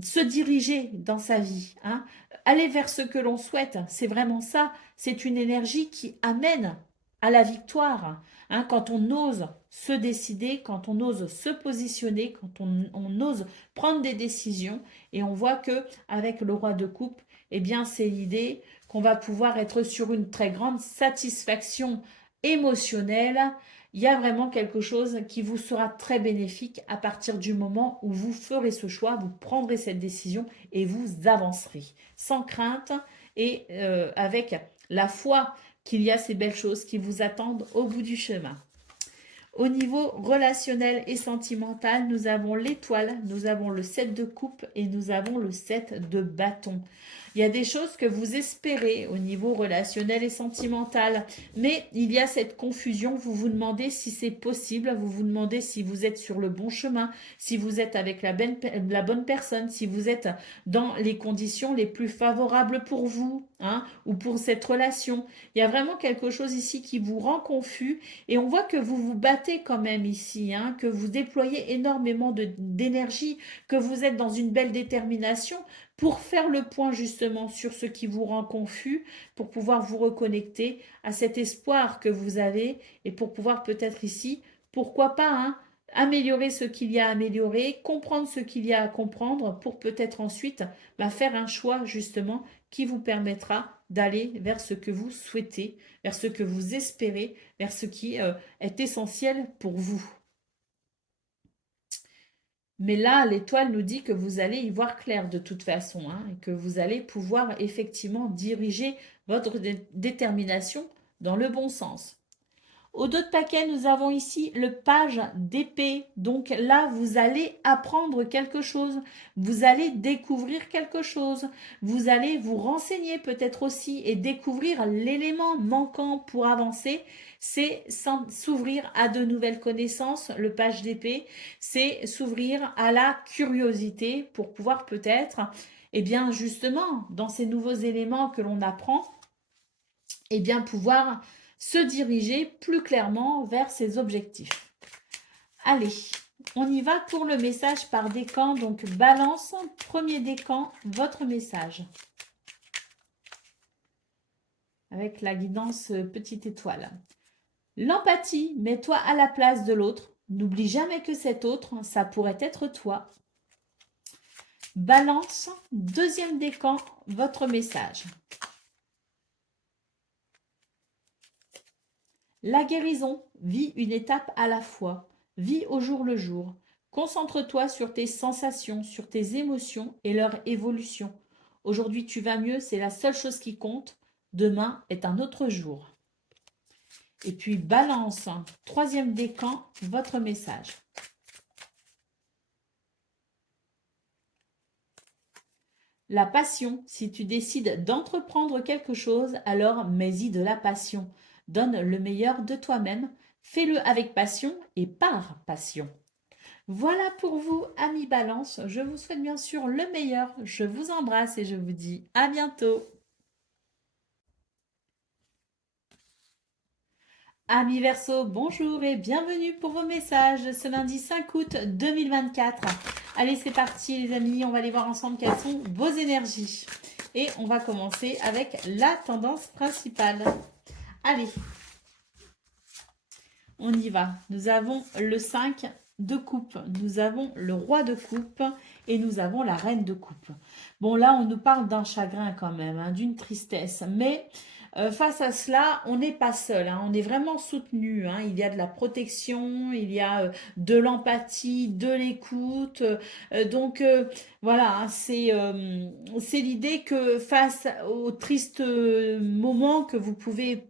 se diriger dans sa vie, hein, aller vers ce que l'on souhaite, c'est vraiment ça, c'est une énergie qui amène à la victoire, hein, quand on ose se décider, quand on ose se positionner, quand on ose prendre des décisions, et on voit que avec le roi de coupe, eh bien c'est l'idée qu'on va pouvoir être sur une très grande satisfaction émotionnelle. Il y a vraiment quelque chose qui vous sera très bénéfique à partir du moment où vous ferez ce choix, vous prendrez cette décision et vous avancerez sans crainte et avec la foi qu'il y a ces belles choses qui vous attendent au bout du chemin. Au niveau relationnel et sentimental, nous avons l'étoile, nous avons le 7 de coupe et nous avons le 7 de bâton. Il y a des choses que vous espérez au niveau relationnel et sentimental, mais il y a cette confusion. Vous vous demandez si c'est possible, vous vous demandez si vous êtes sur le bon chemin, si vous êtes avec la bonne personne, si vous êtes dans les conditions les plus favorables pour vous hein, ou pour cette relation. Il y a vraiment quelque chose ici qui vous rend confus et on voit que vous vous battez quand même ici, hein, que vous déployez énormément d'énergie, que vous êtes dans une belle détermination pour faire le point justement sur ce qui vous rend confus, pour pouvoir vous reconnecter à cet espoir que vous avez et pour pouvoir peut-être ici, pourquoi pas, hein, améliorer ce qu'il y a à améliorer, comprendre ce qu'il y a à comprendre pour peut-être ensuite faire un choix justement qui vous permettra d'aller vers ce que vous souhaitez, vers ce que vous espérez, vers ce qui est essentiel pour vous. Mais là, l'étoile nous dit que vous allez y voir clair de toute façon, hein, et que vous allez pouvoir effectivement diriger votre détermination dans le bon sens. Au dos de paquet, nous avons ici le page d'épée. Donc là, vous allez apprendre quelque chose. Vous allez découvrir quelque chose. Vous allez vous renseigner peut-être aussi et découvrir l'élément manquant pour avancer. C'est s'ouvrir à de nouvelles connaissances. Le page d'épée, c'est s'ouvrir à la curiosité pour pouvoir peut-être, eh bien justement, dans ces nouveaux éléments que l'on apprend, eh bien pouvoir se diriger plus clairement vers ses objectifs. Allez, on y va pour le message par décan. Donc, balance, premier décan, votre message. Avec la guidance petite étoile. L'empathie, mets-toi à la place de l'autre. N'oublie jamais que cet autre, ça pourrait être toi. Balance, deuxième décan, votre message. La guérison, vis une étape à la fois, vis au jour le jour. Concentre-toi sur tes sensations, sur tes émotions et leur évolution. Aujourd'hui tu vas mieux, c'est la seule chose qui compte. Demain est un autre jour. Et puis balance, troisième décan, votre message. La passion, si tu décides d'entreprendre quelque chose, alors mets-y de la passion. Donne le meilleur de toi-même, fais-le avec passion et par passion. Voilà pour vous, amis Balance. Je vous souhaite bien sûr le meilleur. Je vous embrasse et je vous dis à bientôt. Amis Verseau, bonjour et bienvenue pour vos messages ce lundi 5 août 2024. Allez, c'est parti les amis, on va aller voir ensemble quelles sont vos énergies. Et on va commencer avec la tendance principale. Allez, on y va. Nous avons le 5 de coupe, nous avons le roi de coupe et nous avons la reine de coupe. Bon, là, on nous parle d'un chagrin quand même, hein, d'une tristesse, mais face à cela, on n'est pas seul, hein, on est vraiment soutenu. Hein, il y a de la protection, il y a de l'empathie, de l'écoute. Donc voilà, hein, c'est l'idée que face aux tristes moments que vous pouvez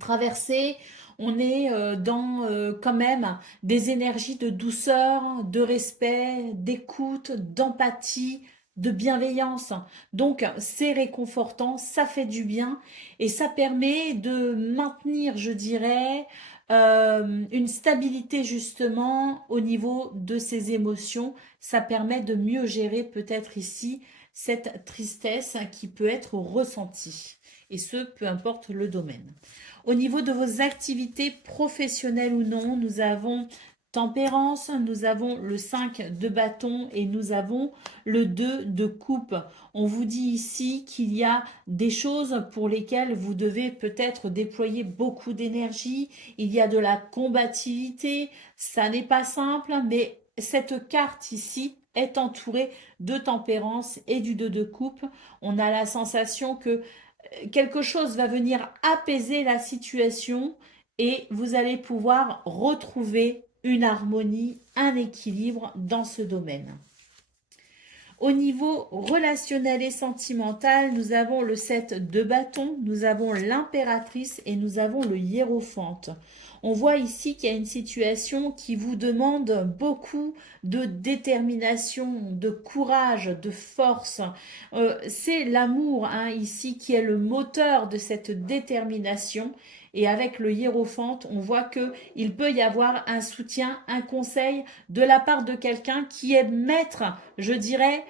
traverser, on est dans quand même des énergies de douceur, de respect, d'écoute, d'empathie, de bienveillance. Donc c'est réconfortant, ça fait du bien et ça permet de maintenir, je dirais, une stabilité justement au niveau de ses émotions. Ça permet de mieux gérer peut-être ici cette tristesse qui peut être ressentie. Et ce, peu importe le domaine. Au niveau de vos activités professionnelles ou non, nous avons tempérance, nous avons le 5 de bâton et nous avons le 2 de coupe. On vous dit ici qu'il y a des choses pour lesquelles vous devez peut-être déployer beaucoup d'énergie. Il y a de la combativité, ça n'est pas simple, mais cette carte ici est entourée de tempérance et du 2 de coupe. On a la sensation que quelque chose va venir apaiser la situation et vous allez pouvoir retrouver une harmonie, un équilibre dans ce domaine. Au niveau relationnel et sentimental, nous avons le 7 de bâton, nous avons l'impératrice et nous avons le hiérophante. On voit ici qu'il y a une situation qui vous demande beaucoup de détermination, de courage, de force. C'est l'amour hein, ici qui est le moteur de cette détermination. Et avec le hiérophante, on voit qu'il peut y avoir un soutien, un conseil de la part de quelqu'un qui est maître, je dirais,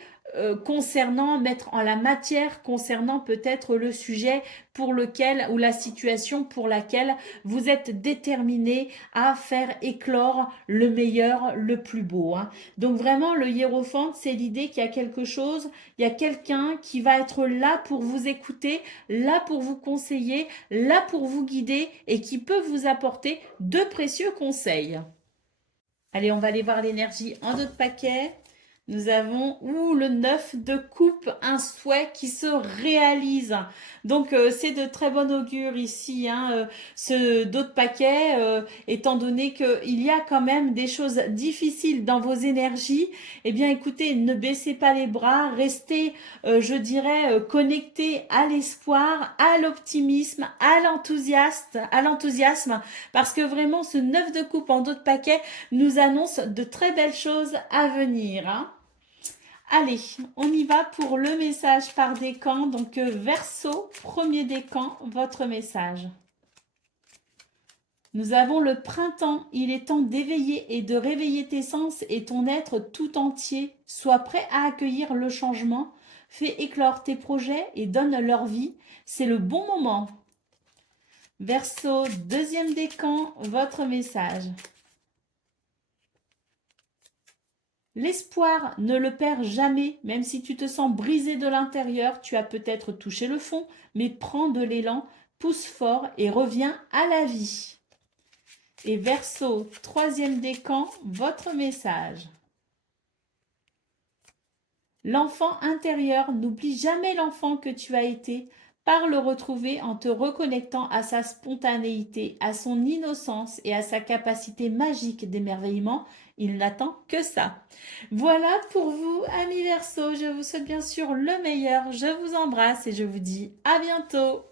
concernant, mettre en la matière, concernant peut-être le sujet pour lequel ou la situation pour laquelle vous êtes déterminé à faire éclore le meilleur, le plus beau. Hein. Donc vraiment, le hiérophante, c'est l'idée qu'il y a quelque chose, il y a quelqu'un qui va être là pour vous écouter, là pour vous conseiller, là pour vous guider et qui peut vous apporter de précieux conseils. Allez, on va aller voir l'énergie en d'autres paquets. Nous avons le 9 de coupe, un souhait qui se réalise. Donc, c'est de très bon augure ici, hein, ce d'autres paquets, étant donné qu'il y a quand même des choses difficiles dans vos énergies. Eh bien, écoutez, ne baissez pas les bras, restez, je dirais, connectés à l'espoir, à l'optimisme, à l'enthousiasme, parce que vraiment, ce 9 de coupe en d'autres paquets nous annonce de très belles choses à venir. Hein. Allez, on y va pour le message par décan. Donc, Verseau, premier décan, votre message. Nous avons le printemps. Il est temps d'éveiller et de réveiller tes sens et ton être tout entier. Sois prêt à accueillir le changement. Fais éclore tes projets et donne leur vie. C'est le bon moment. Verseau, deuxième décan, votre message. L'espoir, ne le perds jamais, même si tu te sens brisé de l'intérieur, tu as peut-être touché le fond, mais prends de l'élan, pousse fort et reviens à la vie. Et Verseau, troisième décan, votre message. L'enfant intérieur, n'oublie jamais l'enfant que tu as été. Pars le retrouver en te reconnectant à sa spontanéité, à son innocence et à sa capacité magique d'émerveillement. Il n'attend que ça. Voilà pour vous, amis Verseaux. Je vous souhaite bien sûr le meilleur. Je vous embrasse et je vous dis à bientôt.